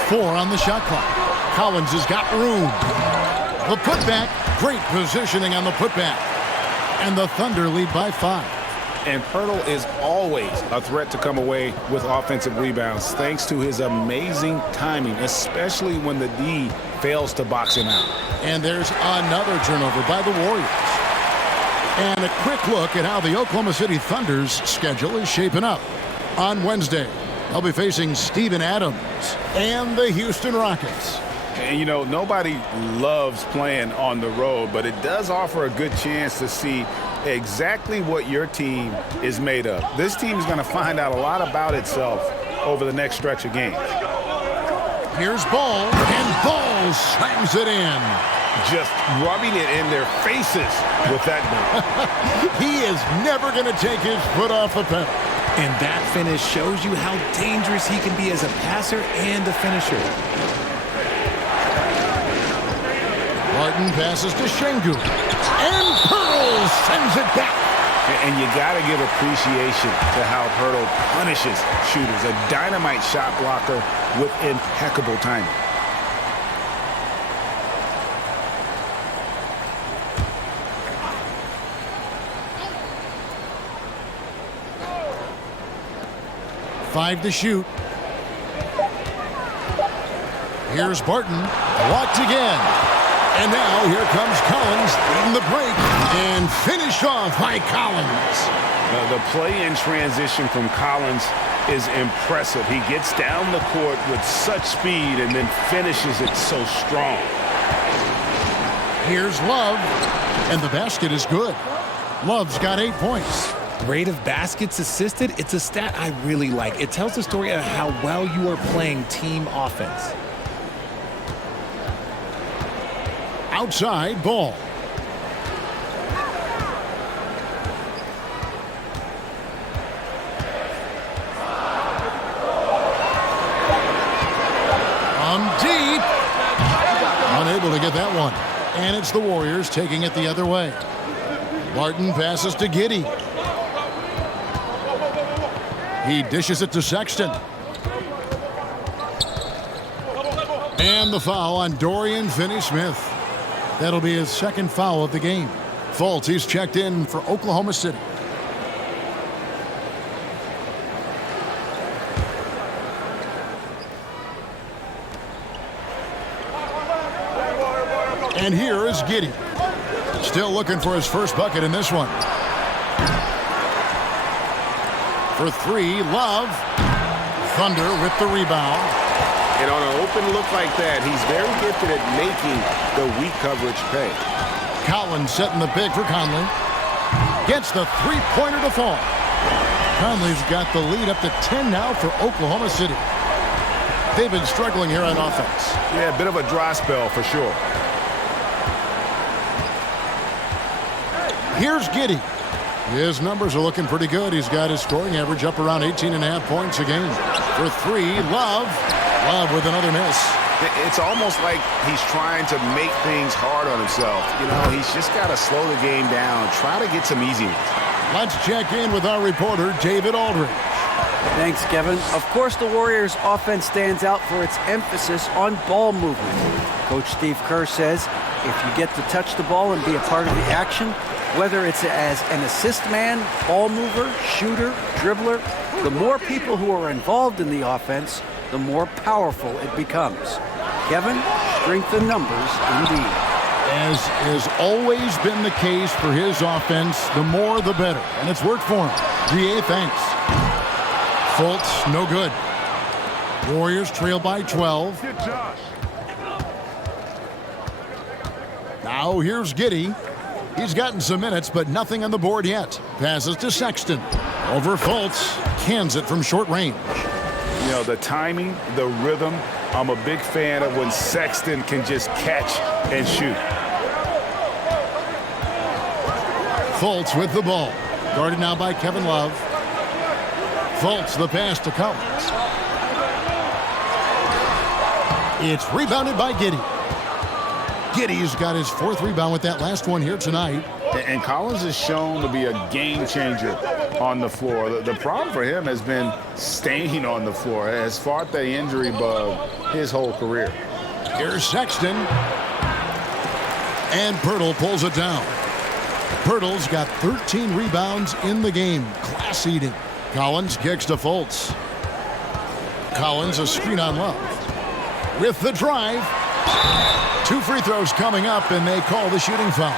4 on the shot clock. Collins has got room. The putback, great positioning on the putback. And the Thunder lead by 5. And Pirtle is always a threat to come away with offensive rebounds thanks to his amazing timing, especially when the D fails to box him out. And there's another turnover by the Warriors. And a quick look at how the Oklahoma City Thunder's schedule is shaping up. On Wednesday, they'll be facing Steven Adams and the Houston Rockets. And, you know, nobody loves playing on the road, but it does offer a good chance to see exactly what your team is made of. This team is going to find out a lot about itself over the next stretch of games. Here's Ball, and Ball slams it in. Just rubbing it in their faces with that dunk. He is never going to take his foot off the pedal. And that finish shows you how dangerous he can be as a passer and a finisher. Martin passes to Şengün, and Pirtle sends it back. And you got to give appreciation to how Pirtle punishes shooters. A dynamite shot blocker with impeccable timing. Five to shoot. Here's Barton, blocked again. And now here comes Collins in the break and finished off by Collins. The play in transition from Collins is impressive. He gets down the court with such speed and then finishes it so strong. Here's Love, and the basket is good. Love's got 8 points. Rate of baskets assisted, it's a stat I really like. It tells the story of how well you are playing team offense. Outside Ball. Deep. Unable to get that one. And it's the Warriors taking it the other way. Barton passes to Giddey. He dishes it to Sexton. And the foul on Dorian Finney-Smith. That'll be his second foul of the game. Fultz, he's checked in for Oklahoma City. And here is Giddey. Still looking for his first bucket in this one. For three, Love. Thunder with the rebound. And on an open look like that, he's very gifted at making the weak coverage pay. Collins setting the pick for Conley. Gets the three-pointer to fall. Conley's got the lead up to 10 now for Oklahoma City. They've been struggling here on offense. Yeah, a bit of a dry spell for sure. Here's Giddey. His numbers are looking pretty good. He's got his scoring average up around 18.5 points a game. For three, Love. Love with another miss. It's almost like he's trying to make things hard on himself. You know, he's just got to slow the game down, try to get some easy ones. Let's check in with our reporter, David Aldridge. Thanks, Kevin. Of course, the Warriors' offense stands out for its emphasis on ball movement. Coach Steve Kerr says if you get to touch the ball and be a part of the action, whether it's as an assist man, ball mover, shooter, dribbler, the more people who are involved in the offense, the more powerful it becomes. Kevin, strength in numbers indeed. As has always been the case for his offense, the more the better. And it's worked for him. GA, thanks. Fultz, no good. Warriors trail by 12. Now here's Giddey. He's gotten some minutes, but nothing on the board yet. Passes to Sexton. Over Fultz. Cans it from short range. You know, the timing, the rhythm, I'm a big fan of when Sexton can just catch and shoot. Fultz with the ball. Guarded now by Kevin Love. Fultz the pass to Collins. It's rebounded by Giddey. Giddey's got his fourth rebound with that last one here tonight. And Collins is shown to be a game changer on the floor. The problem for him has been staying on the floor. Has fought the injury bug his whole career. Here's Sexton. And Pirtle pulls it down. Pirtle's got 13 rebounds in the game. Class eating. Collins kicks to Fultz. Collins a screen on Love. With the drive. 2 free throws coming up, and they call the shooting foul.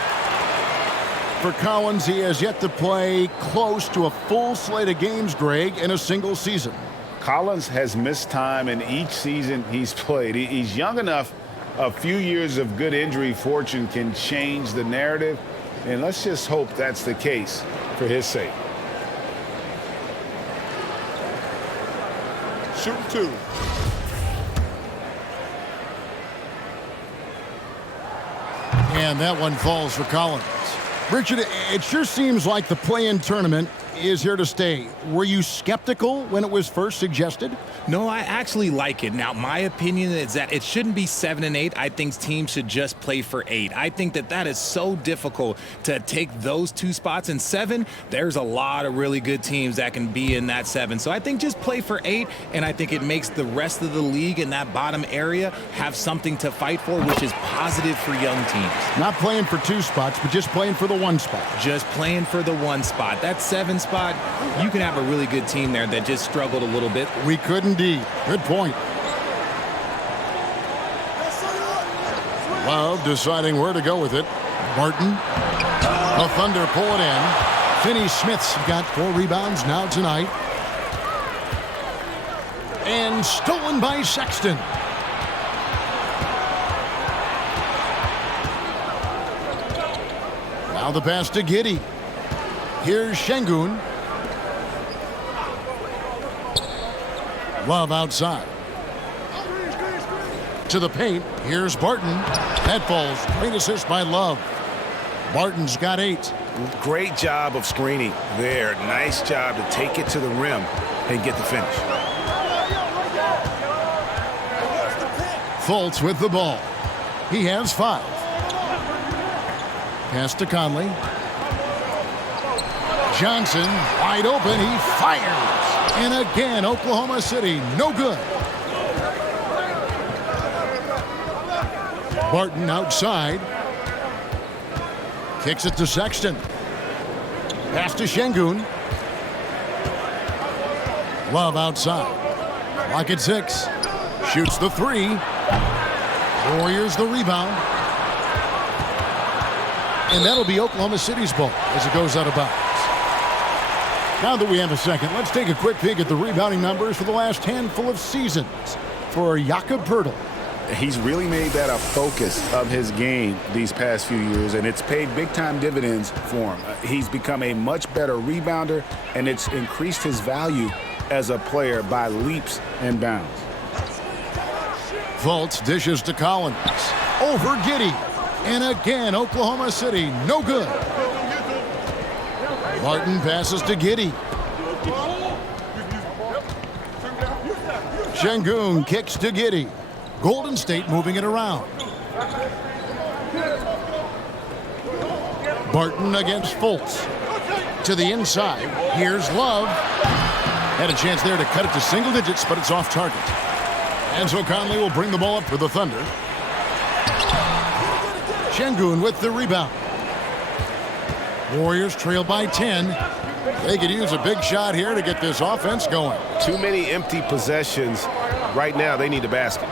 For Collins, he has yet to play close to a full slate of games, Greg, in a single season. Collins has missed time in each season he's played. He's young enough. A few years of good injury fortune can change the narrative, and let's just hope that's the case for his sake. Shooting 2. And that one falls for Collins. Richard, it sure seems like the play-in tournament is here to stay. Were you skeptical when it was first suggested? No, I actually like it. Now, my opinion is that it shouldn't be 7 and 8. I think teams should just play for 8. I think that is so difficult to take those 2 spots. In 7, there's a lot of really good teams that can be in that 7. So I think just play for 8, and I think it makes the rest of the league in that bottom area have something to fight for, which is positive for young teams. Not playing for 2 spots, but just playing for the 1 spot. Just playing for the 1 spot. That 7 spot, you can have a really good team there that just struggled a little bit. We could indeed. Good point. Love deciding where to go with it. Barton. The Thunder pull it in. Finney-Smith's got 4 rebounds now tonight. And stolen by Sexton. Now the pass to Giddey. Here's Şengün. Love outside. To the paint. Here's Barton. That falls. Great assist by Love. Barton's got 8. Great job of screening there. Nice job to take it to the rim and get the finish. Fultz with the ball. He has 5. Pass to Conley. Johnson wide open. He fires. And again, Oklahoma City, no good. Barton outside. Kicks it to Sexton. Pass to Şengün. Love outside. Lock at 6. Shoots the 3. Warriors the rebound. And that'll be Oklahoma City's ball as it goes out of bounds. Now that we have a second, let's take a quick peek at the rebounding numbers for the last handful of seasons for Jakob Poeltl. He's really made that a focus of his game these past few years, and it's paid big-time dividends for him. He's become a much better rebounder, and it's increased his value as a player by leaps and bounds. Fultz dishes to Collins. Over Giddey. And again, Oklahoma City, no good. Barton passes to Giddey. Şengün kicks to Giddey. Golden State moving it around. Barton against Fultz. To the inside. Here's Love. Had a chance there to cut it to single digits, but it's off target. And so Conley will bring the ball up for the Thunder. Şengün with the rebound. Warriors trail by 10. They could use a big shot here to get this offense going. Too many empty possessions. Right now, they need a basket.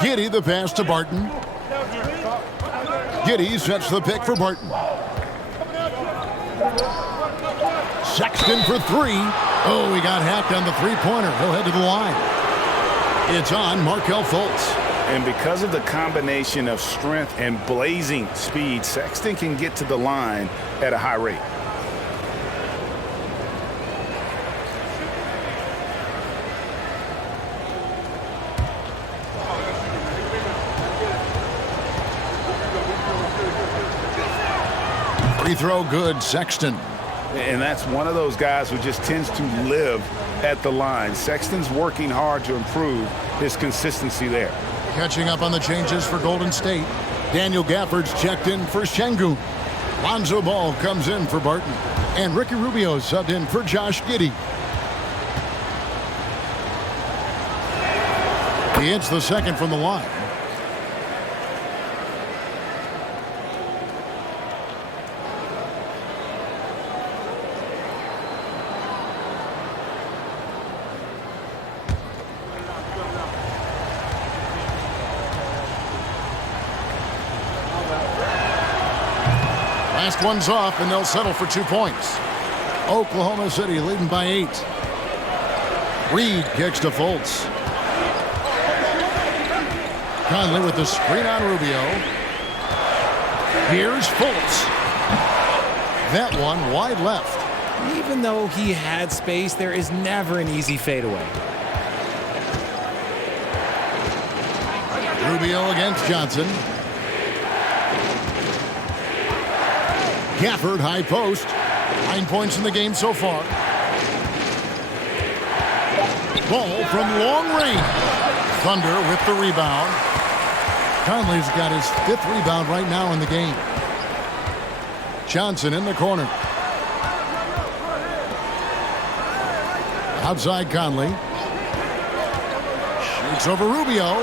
Giddey the pass to Barton. Giddey sets the pick for Barton. Sexton for 3. Oh, he got hacked on the three-pointer. He'll head to the line. It's on Markelle Fultz. And because of the combination of strength and blazing speed, Sexton can get to the line at a high rate. Free throw good, Sexton. And that's one of those guys who just tends to live at the line. Sexton's working hard to improve his consistency there. Catching up on the changes for Golden State. Daniel Gafford's checked in for Şengün. Lonzo Ball comes in for Barton. And Ricky Rubio subbed in for Josh Giddey. He hits the second from the line. Last one's off, and they'll settle for 2 points. Oklahoma City leading by 8. Reed kicks to Fultz. Conley with the screen on Rubio. Here's Fultz. That one wide left. Even though he had space, there is never an easy fadeaway. Rubio against Johnson. Gafford, high post. 9 points in the game so far. Ball from long range. Thunder with the rebound. Conley's got his 5th rebound right now in the game. Johnson in the corner. Outside Conley. Shoots over Rubio.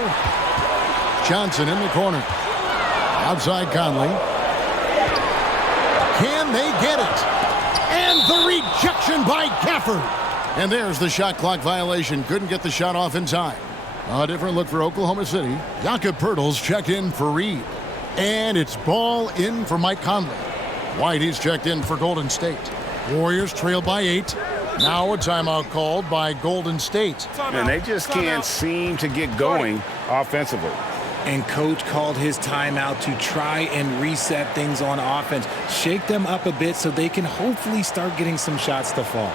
Johnson in the corner. Outside Conley. Can they get it? And the rejection by Gafford. And there's the shot clock violation. Couldn't get the shot off in time. A different look for Oklahoma City. Jakob Poeltl's checked in for Reed. And it's ball in for Mike Conley. Whitey's checked in for Golden State. Warriors trail by 8. Now a timeout called by Golden State. And they just can't seem to get going offensively. And coach called his timeout to try and reset things on offense. Shake them up a bit so they can hopefully start getting some shots to fall.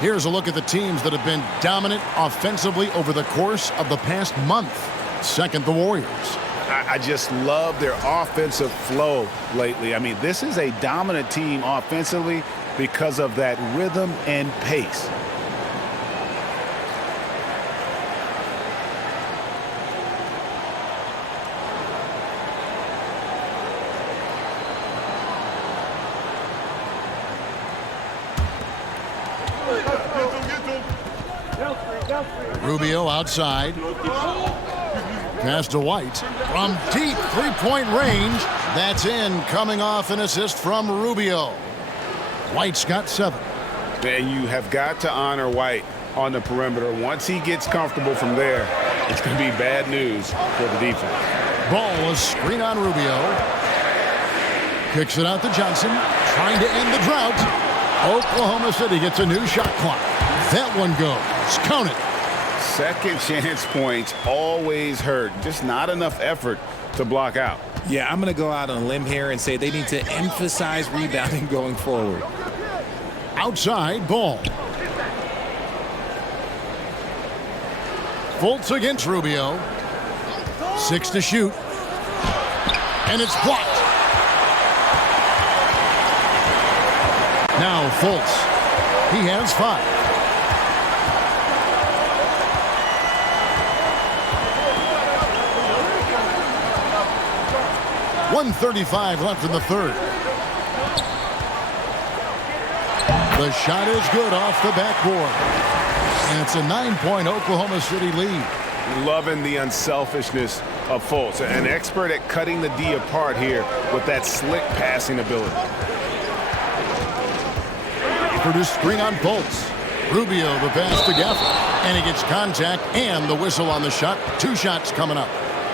Here's a look at the teams that have been dominant offensively over the course of the past month. Second, the Warriors. I just love their offensive flow lately. I mean, this is a dominant team offensively because of that rhythm and pace. Rubio outside. Pass to White. From deep three-point range. That's in, coming off an assist from Rubio. White's got 7. And you have got to honor White on the perimeter. Once he gets comfortable from there, it's going to be bad news for the defense. Ball, a screen on Rubio. Kicks it out to Johnson. Trying to end the drought. Oklahoma City gets a new shot clock. That one goes. Count it. Second chance points always hurt. Just not enough effort to block out. Yeah, I'm going to go out on a limb here and say they need to emphasize rebounding going forward. Outside, Ball. Fultz against Rubio. 6 to shoot. And it's blocked. Now Fultz. He has 5. .135 left in the third. The shot is good off the backboard. And it's a 9-point Oklahoma City lead. Loving the unselfishness of Fultz. An expert at cutting the D apart here with that slick passing ability. Produced screen on Fultz. Rubio the pass to Gafford. And he gets contact and the whistle on the shot. 2 shots coming up.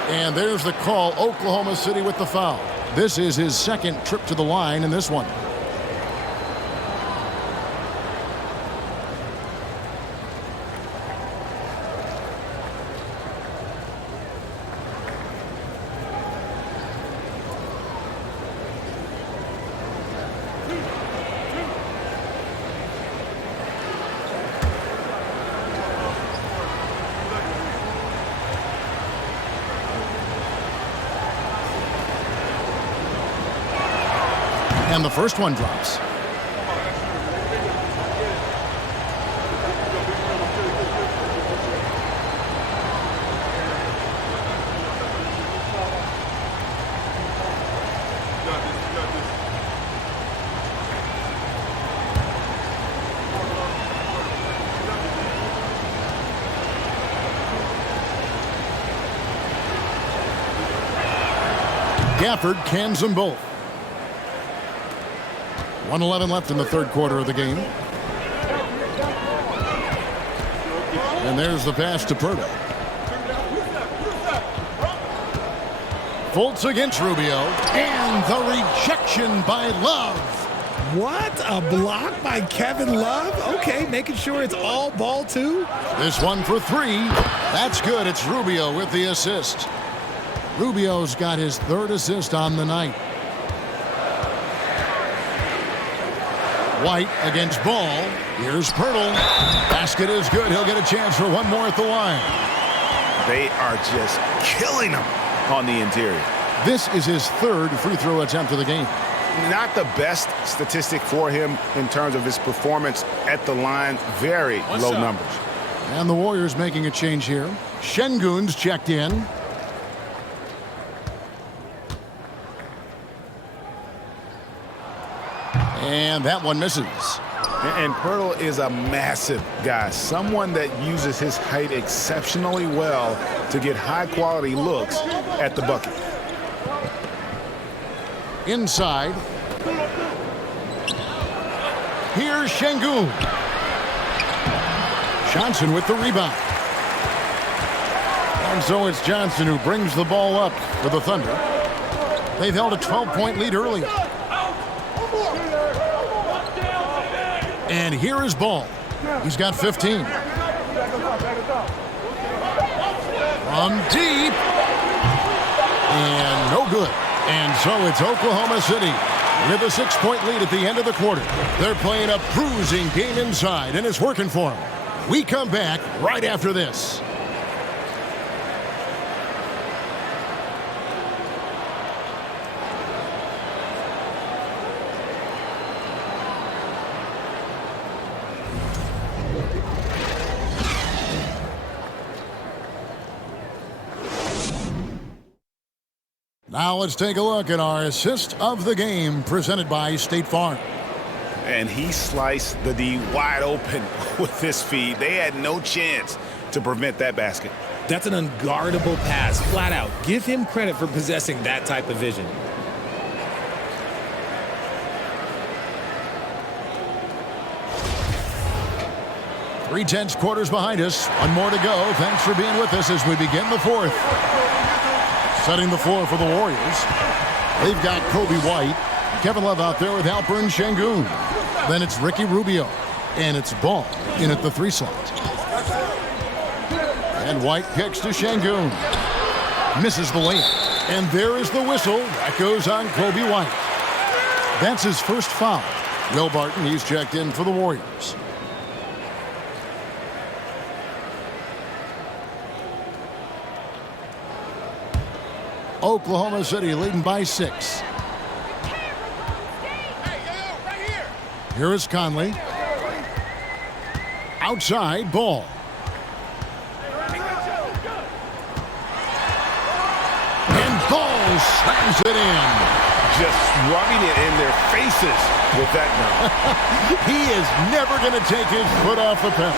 And there's the call. Oklahoma City with the foul. This is his 2nd trip to the line in this one. And the first one drops. Gafford cans them both. 1:11 left in the third quarter of the game. And there's the pass to Purtle. Fultz against Rubio. And the rejection by Love. What? A block by Kevin Love? Okay, making sure it's all ball two. This one for three. That's good. It's Rubio with the assist. Rubio's got his third assist on the night. White against Ball. Here's Pirtle. Basket is good. He'll get a chance for one more at the line. They are just killing him on the interior. This is his third free throw attempt of the game. Not the best statistic for him in terms of his performance at the line. Very low numbers. And the Warriors making a change here. Şengün's checked in. And that one misses. And Pirtle is a massive guy, someone that uses his height exceptionally well to get high-quality looks at the bucket. Inside. Here's Şengün. Johnson with the rebound. And so it's Johnson who brings the ball up for the Thunder. They've held a 12-point lead earlier. And here is Ball. He's got 15. From deep. And no good. And so it's Oklahoma City with a 6-point lead at the end of the quarter. They're playing a bruising game inside, and it's working for them. We come back right after this. Now let's take a look at our assist of the game presented by State Farm. And he sliced the D wide open with this feed. They had no chance to prevent that basket. That's an unguardable pass, flat out. Give him credit for possessing that type of vision. Three-tenths quarters behind us. One more to go. Thanks for being with us as we begin the fourth. Setting the floor for the Warriors. They've got Kobe White. Kevin Love out there with Alperen Şengün. Then it's Ricky Rubio. And it's Ball in at the 3 slot. And White kicks to Şengün. Misses the layup. And there is the whistle. That goes on Kobe White. That's his first foul. Will Barton, he's checked in for the Warriors. Oklahoma City leading by 6. Here is Conley. Outside, Ball. And Ball slams it in. Just rubbing it in their faces with that now. He is never going to take his foot off the pedal.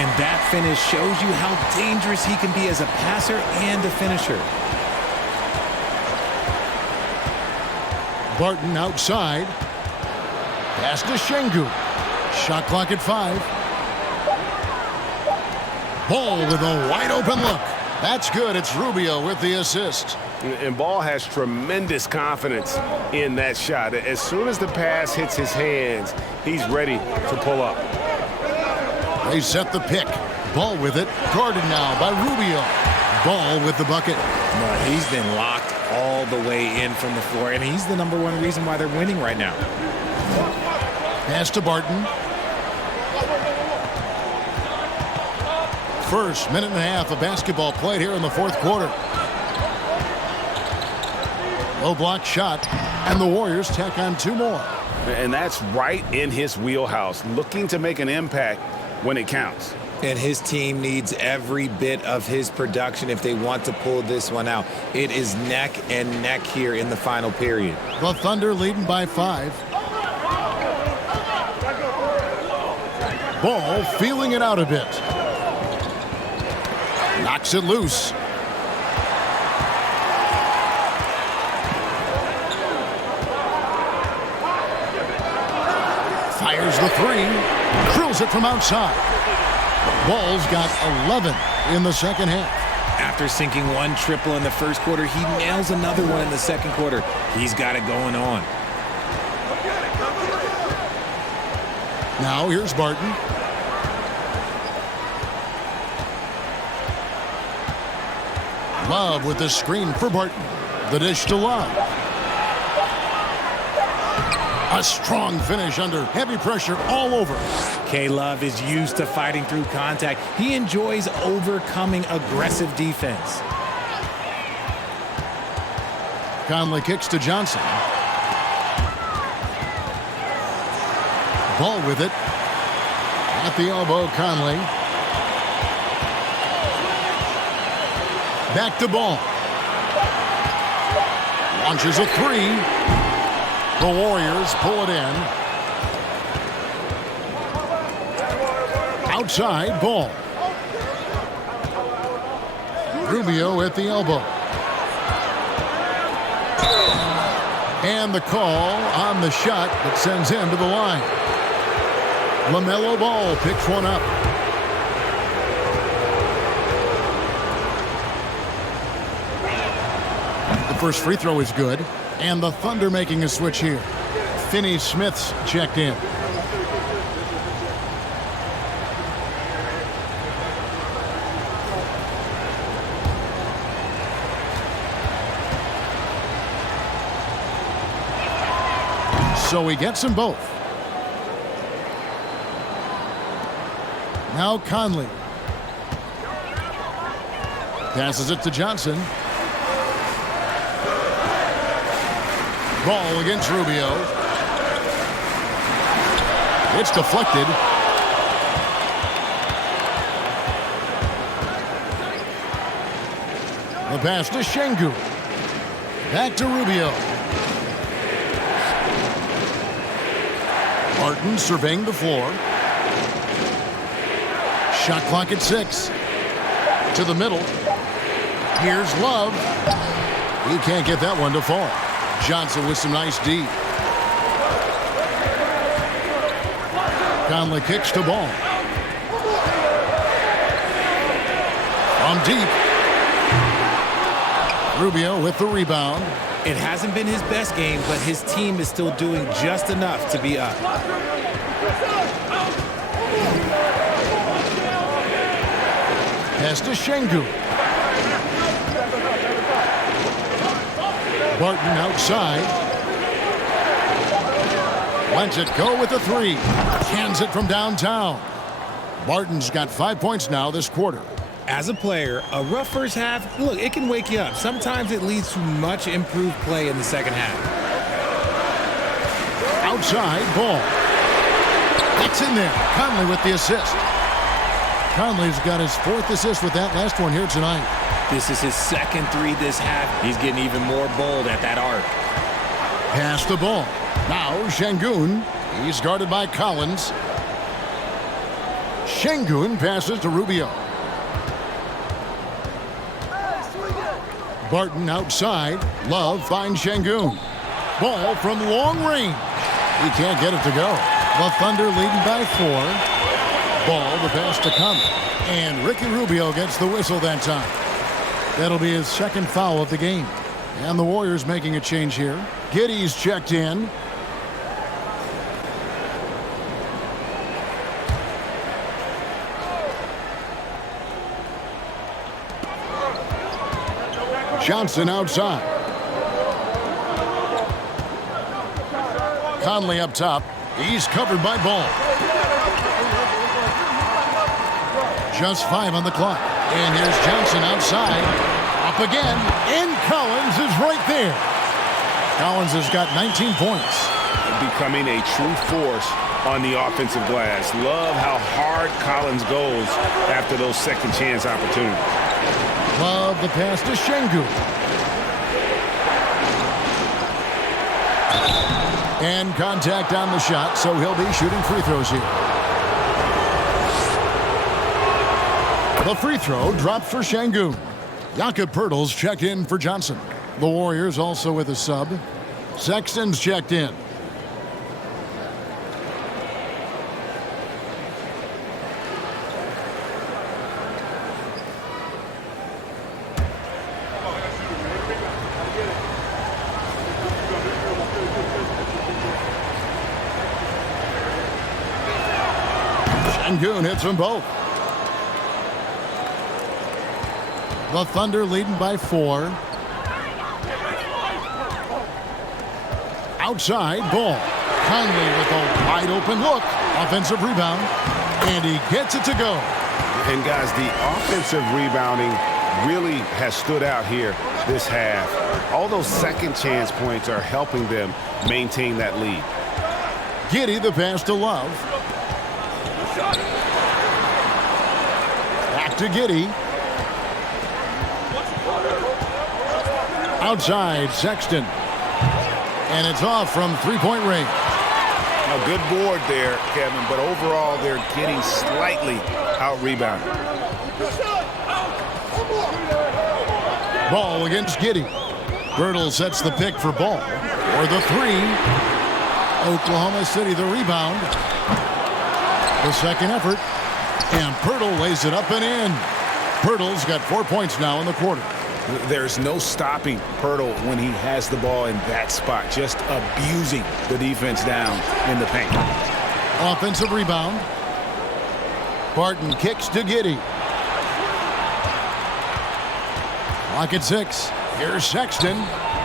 And that finish shows you how dangerous he can be as a passer and a finisher. Barton outside. Pass to Şengün. Shot clock at 5. Ball with a wide open look. That's good. It's Rubio with the assist. And Ball has tremendous confidence in that shot. As soon as the pass hits his hands, he's ready to pull up. They set the pick. Ball with it. Guarded now by Rubio. Ball with the bucket. He's been locked all the way in from the floor, and he's the #1 reason why they're winning right now. Pass to Barton. First minute and a half of basketball played here in the fourth quarter. Low block shot, and the Warriors tack on 2 more. And that's right in his wheelhouse, looking to make an impact when it counts. And his team needs every bit of his production if they want to pull this one out. It is neck and neck here in the final period. The Thunder leading by 5. Ball feeling it out a bit. Knocks it loose. the three. Drills it from outside. Ball's got 11 in the second half. After sinking one triple in the first quarter, he nails another one in the second quarter. He's got it going on. Now here's Barton. Love with the screen for Barton. The dish to Love. A strong finish under heavy pressure all over. K-Love is used to fighting through contact. He enjoys overcoming aggressive defense. Conley kicks to Johnson. Ball with it. At the elbow, Conley. Back to Ball. Launches a three. The Warriors pull it in. Outside, Ball. Rubio at the elbow. And the call on the shot that sends him to the line. LaMelo Ball picks one up. The first free throw is good. And the Thunder making a switch here. Finney-Smith's checked in. So he gets them both. Now Conley. Passes it to Johnson. Ball against Rubio. It's deflected. The pass to Şengün. Back to Rubio. Martin surveying the floor. Shot clock at 6. To the middle. Here's Love. He can't get that one to fall. Johnson with some nice D. Conley kicks to Ball. From deep. Rubio with the rebound. It hasn't been his best game, but his team is still doing just enough to be up. Pass to Şengün. Barton outside. Lets it go with a three. Cans it from downtown. Barton's got 5 points now this quarter. As a player, a rough first half, look, it can wake you up. Sometimes it leads to much improved play in the second half. Outside, Ball. It's in there. Conley with the assist. Conley's got his 4th assist with that last one here tonight. This is his second three this half. He's getting even more bold at that arc. Pass the ball. Now Şengün. He's guarded by Collins. Şengün passes to Rubio. Barton outside. Love finds Şengün. Ball from long range. He can't get it to go. The Thunder leading by 4. Ball, the pass to Conley. And Ricky Rubio gets the whistle that time. That'll be his second foul of the game. And the Warriors making a change here. Giddey's checked in. Johnson outside. Conley up top. He's covered by Ball. Just 5 on the clock. And here's Johnson outside. Up again. And Collins is right there. Collins has got 19 points. Becoming a true force on the offensive glass. Love how hard Collins goes after those second chance opportunities. Love the pass to Şengün. And contact on the shot, so he'll be shooting free throws here. The free throw dropped for Şengün. Jakob Poeltl's checked in for Johnson. The Warriors also with a sub. Sexton's checked in. Şengün hits them both. The Thunder leading by 4. Outside, Ball. Conley with a wide open look. Offensive rebound. And he gets it to go. And guys, the offensive rebounding really has stood out here this half. All those second chance points are helping them maintain that lead. Giddey the pass to Love. Back to Giddey. Outside, Sexton. And it's off from three-point range. A good board there, Kevin, but overall they're getting slightly out-rebounded. Ball against Giddey. Birtle sets the pick for Ball. For the 3. Oklahoma City the rebound. The second effort. And Pirtle lays it up and in. Pirtle's got 4 points now in the quarter. There's no stopping Pirtle when he has the ball in that spot, just abusing the defense down in the paint. Offensive rebound. Barton kicks to Giddey. Clock at 6. Here's Sexton,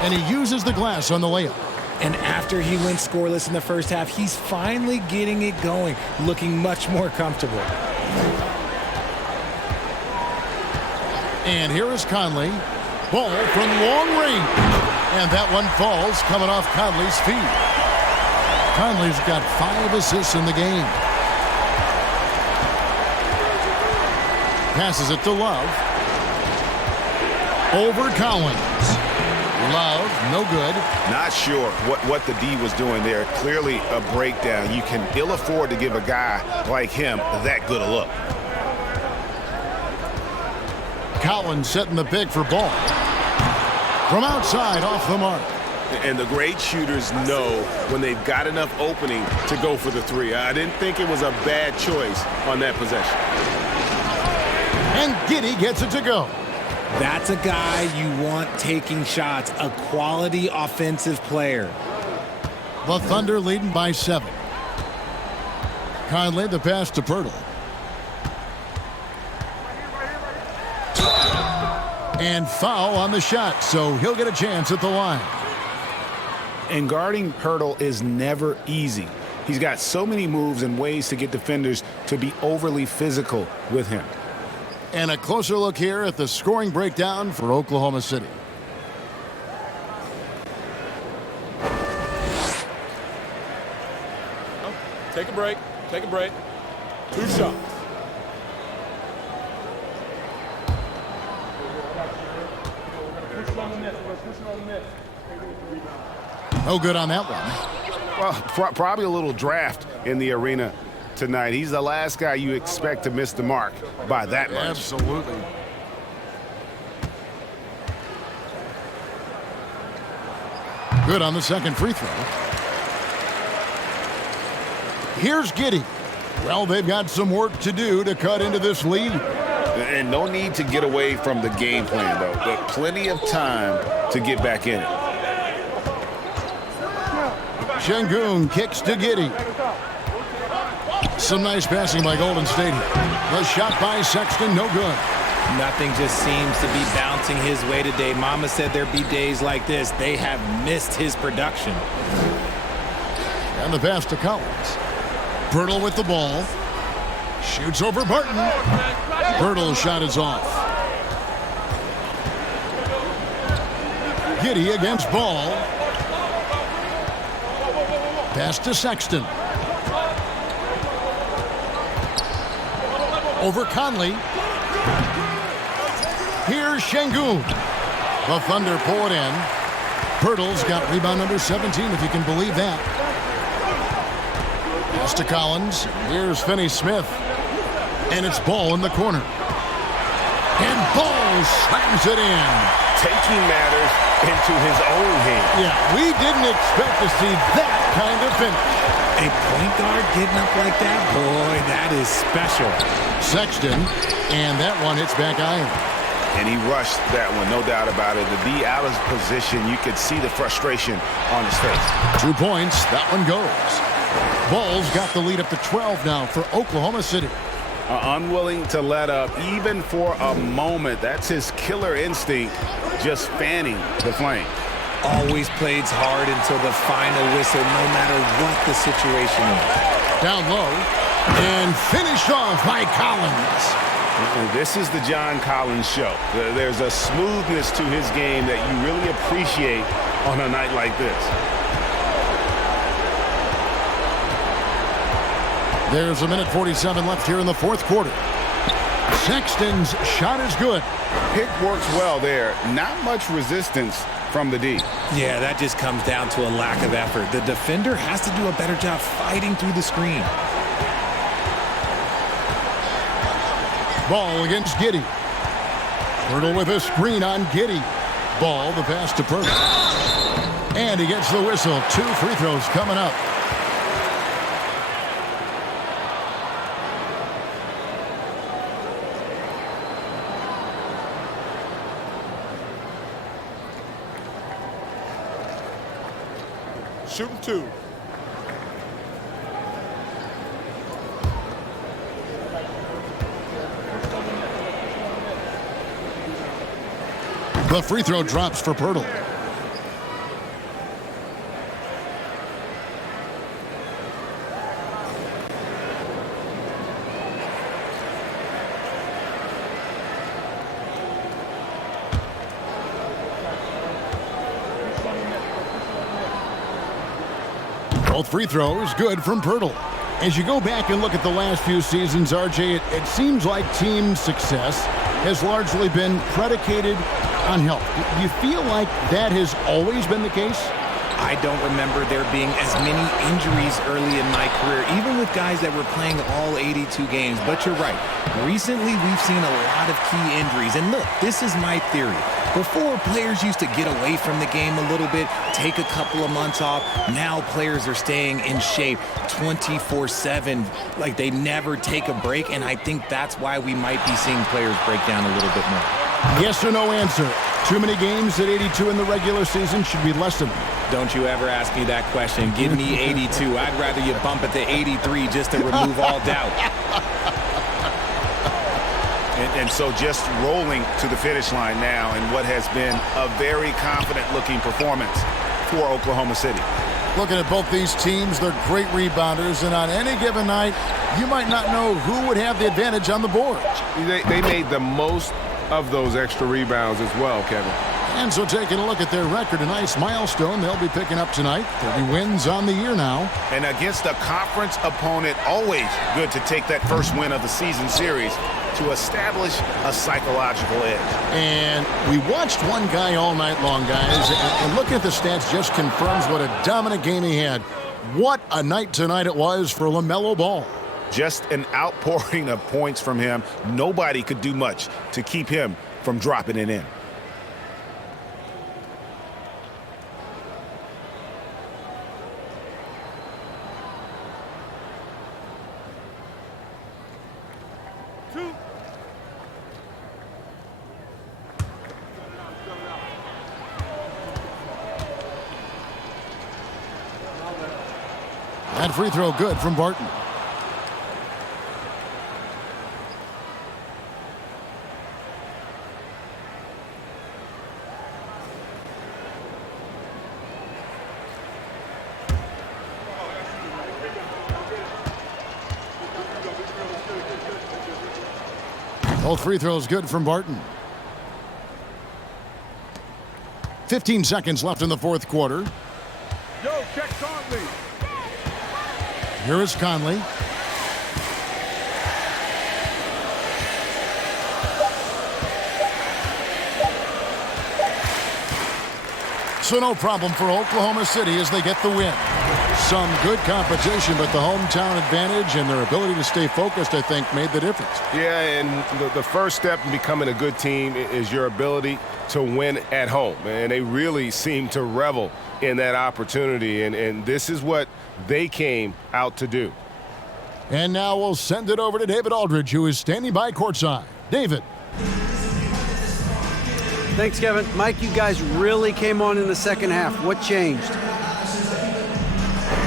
and he uses the glass on the layup. And after he went scoreless in the first half, he's finally getting it going, looking much more comfortable. And here is Conley. Ball from long range. And that one falls coming off Conley's feet. Conley's got 5 assists in the game. Passes it to Love. Over Collins. Love, no good. Not sure what the D was doing there. Clearly a breakdown. You can ill afford to give a guy like him that good a look. Collins setting the pick for Ball. From outside, off the mark. And the great shooters know when they've got enough opening to go for the 3. I didn't think it was a bad choice on that possession. And Giddey gets it to go. That's a guy you want taking shots, a quality offensive player. The Thunder leading by 7. Conley the pass to Pirtle. And foul on the shot, so he'll get a chance at the line. And guarding Pirtle is never easy. He's got so many moves and ways to get defenders to be overly physical with him. And a closer look here at the scoring breakdown for Oklahoma City. Take a break. Take a break. 2 shots. No good on that one. Well, probably a little draft in the arena tonight. He's the last guy you expect to miss the mark by that much. Absolutely. Good on the second free throw. Here's Giddey. Well, they've got some work to do to cut into this lead. And no need to get away from the game plan, though. But plenty of time to get back in it. Şengün kicks to Giddey. Some nice passing by Golden State. The shot by Sexton, no good. Nothing just seems to be bouncing his way today. Mama said there'd be days like this. They have missed his production. And the pass to Collins. Pirtle with the ball. Shoots over Barton. Pirtle's shot is off. Giddey against Ball. Pass to Sexton. Over Conley. Here's Şengün. The Thunder pull it in. Pirtle's got rebound number 17, if you can believe that. Pass to Collins. Here's Finney-Smith. And it's Ball in the corner. And Ball slams it in. Taking matters into his own hand. Yeah, we didn't expect to see that kind of finish. A point guard getting up like that? Boy, that is special. Sexton, and that one hits back iron. And he rushed that one, no doubt about it. To be out of position, you could see the frustration on his face. 2 points, that one goes. Bulls got the lead up to 12 now for Oklahoma City. Unwilling to let up even for a moment. That's his killer instinct, just fanning the flame. Always plays hard until the final whistle, no matter what the situation is. Down low and finished off by Collins. This is the John Collins show. There's a smoothness to his game that you really appreciate on a night like this. There's a minute 47 left here in the fourth quarter. Sexton's shot is good. Pick works well there. Not much resistance from the D. Yeah, that just comes down to a lack of effort. The defender has to do a better job fighting through the screen. Ball against Giddey. Pirtle with a screen on Giddey. Ball, the pass to Pirtle. And he gets the whistle. 2 free throws coming up. Shooting 2. The free throw drops for Pirtle. Both free throws good from Pirtle. As you go back and look at the last few seasons, RJ, it seems like team success has largely been predicated on health. Do you feel like that has always been the case? I don't remember there being as many injuries early in my career, even with guys that were playing all 82 games. But you're right. Recently, we've seen a lot of key injuries. And look, this is my theory. Before, players used to get away from the game a little bit, take a couple of months off. Now players are staying in shape 24/7, like they never take a break. And I think that's why we might be seeing players break down a little bit more. Yes or no answer. Too many games at 82 in the regular season should be lessened. Don't you ever ask me that question. Give me 82. I'd rather you bump it to 83 just to remove all doubt. And so just rolling to the finish line now in what has been a very confident-looking performance for Oklahoma City. Looking at both these teams, they're great rebounders, and on any given night, you might not know who would have the advantage on the board. They made the most of those extra rebounds as well, Kevin. And so taking a look at their record, a nice milestone they'll be picking up tonight. 30 wins on the year now. And against a conference opponent, always good to take that first win of the season series to establish a psychological edge. And we watched one guy all night long, guys, and looking at the stats just confirms what a dominant game he had. What a night tonight it was for LaMelo Ball. Just an outpouring of points from him. Nobody could do much to keep him from dropping it in. That free throw good from Barton. Both free throws good from Barton. 15 seconds left in the fourth quarter. Yo, check Conley. Here is Conley. So no problem for Oklahoma City as they get the win. Some good competition, but the hometown advantage and their ability to stay focused, I think, made the difference. Yeah, and the first step in becoming a good team is your ability to win at home. And they really seem to revel in that opportunity, and this is what they came out to do. And now we'll send it over to David Aldridge, who is standing by courtside. David. Thanks, Kevin. Mike, you guys really came on in the second half. What changed?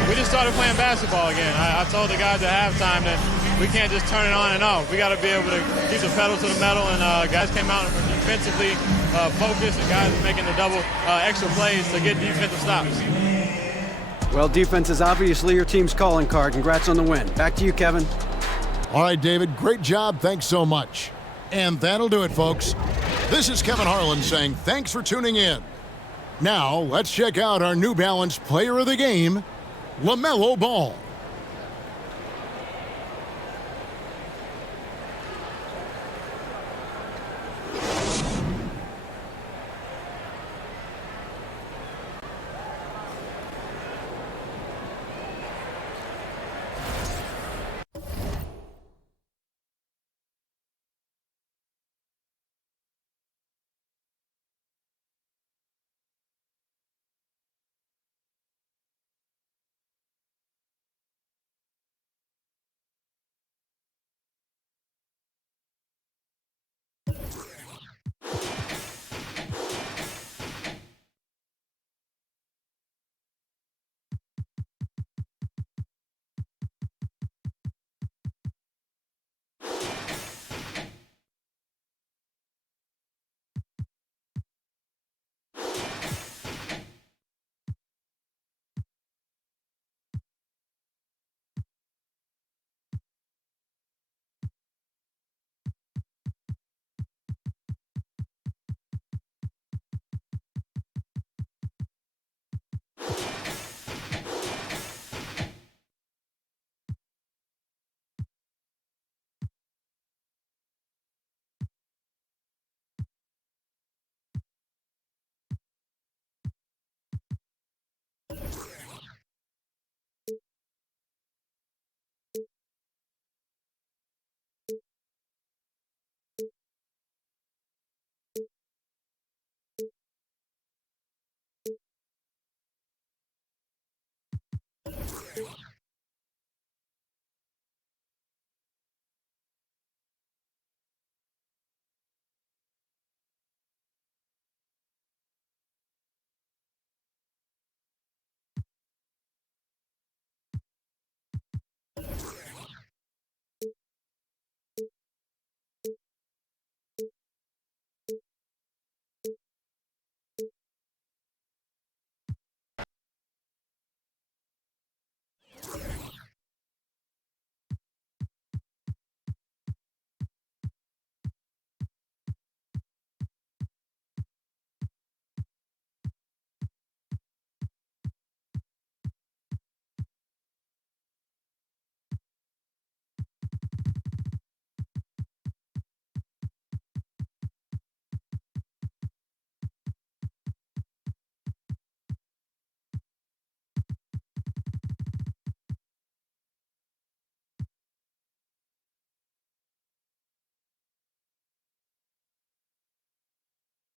We just started playing basketball again. I told the guys at halftime that we can't just turn it on and off. We got to be able to keep the pedal to the metal, and guys came out and were defensively focused, and guys are making the double extra plays to get defensive stops. Well, defense is obviously your team's calling card. Congrats on the win. Back to you, Kevin. All right, David, great job. Thanks so much. And that'll do it, folks. This is Kevin Harlan saying thanks for tuning in. Now, let's check out our New Balance player of the game, LaMelo Ball.